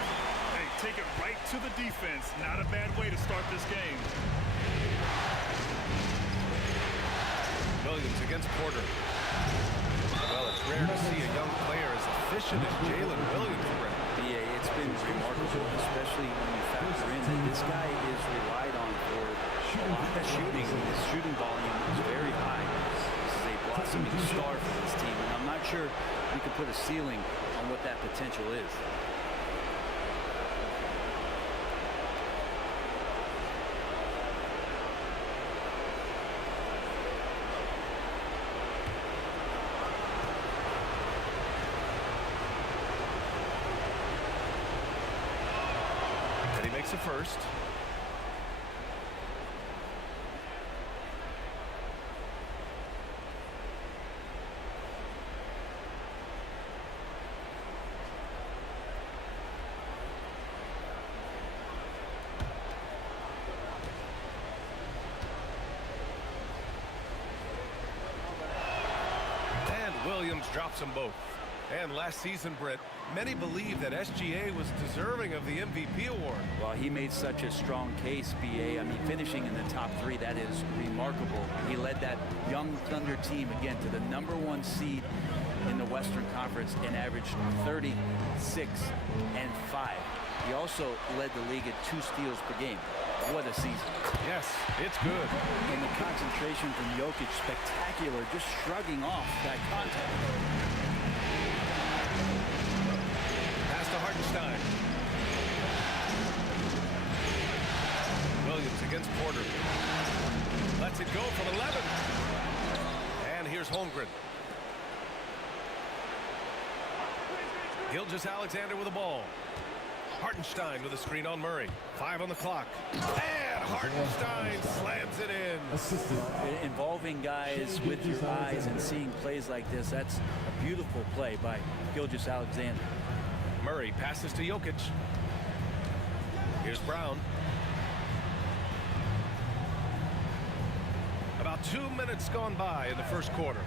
Hey, take it right to the defense. Not a bad way to start this game. Williams against Porter. Well, it's rare to see a young player as efficient as Jalen Williams. Yeah, it's been remarkable, especially when you factor in that this guy is relied on for a lot of shooting. His shooting volume is very high. This is a blossoming star for this team, and I'm not sure we could put a ceiling on what that potential is. Makes a first. And Williams drops them both. And last season, Britt, many believe that SGA was deserving of the MVP award. Well, he made such a strong case, B.A. I mean, finishing in the top 3, that is remarkable. He led that young Thunder team, again, to the #1 seed in the Western Conference and averaged 36 and 5. He also led the league at 2 steals per game. What a season. Yes, it's good. And the concentration from Jokic, spectacular, just shrugging off that contact. To Hartenstein. Williams against Porter. Lets it go from 11. And here's Holmgren. Gilgeous-Alexander with the ball. Hartenstein with a screen on Murray. 5 on the clock. And Hartenstein slams it in. Involving guys with your eyes and seeing plays like this, that's a beautiful play by Gilgeous-Alexander. Murray passes to Jokic. Here's Brown. About 2 minutes gone by in the first quarter.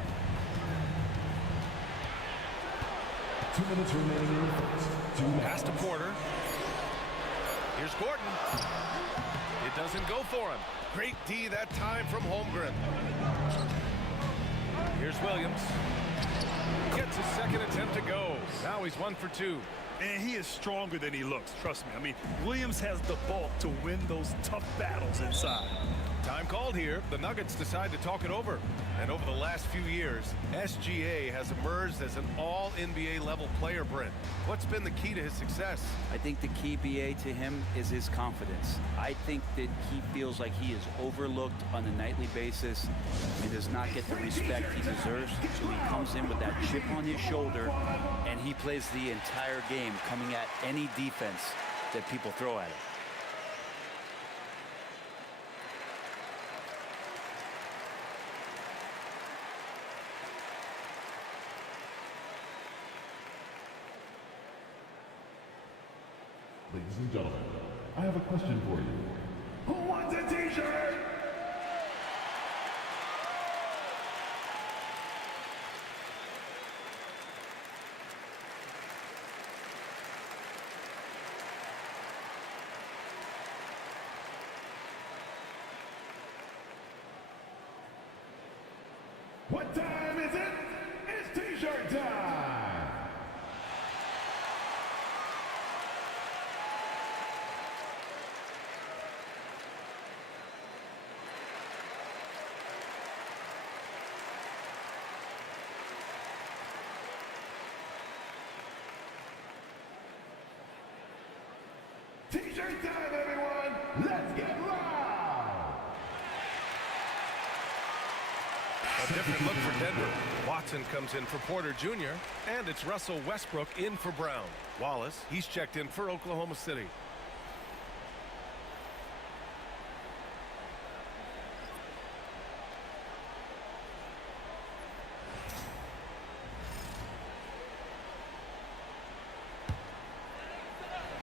2 minutes remaining in the first. Pass to Porter. Here's Gordon. It doesn't go for him. Great D that time from Holmgren. Here's Williams. Gets his second attempt to go. Now he's 1 for 2. And he is stronger than he looks, trust me. I mean, Williams has the bulk to win those tough battles inside. Time called here. The Nuggets decide to talk it over. And over the last few years, SGA has emerged as an all-NBA level player, Brent. What's been the key to his success? I think the key, BA, to him is his confidence. I think that he feels like he is overlooked on a nightly basis and does not get the respect he deserves. So he comes in with that chip on his shoulder, and he plays the entire game coming at any defense that people throw at him. Ladies and gentlemen, I have a question for you. Who wants a t-shirt? What time is it? It's t-shirt time! T-shirt time, everyone! Let's get loud! A different look for Denver. Watson comes in for Porter Jr., and it's Russell Westbrook in for Brown. Wallace, he's checked in for Oklahoma City.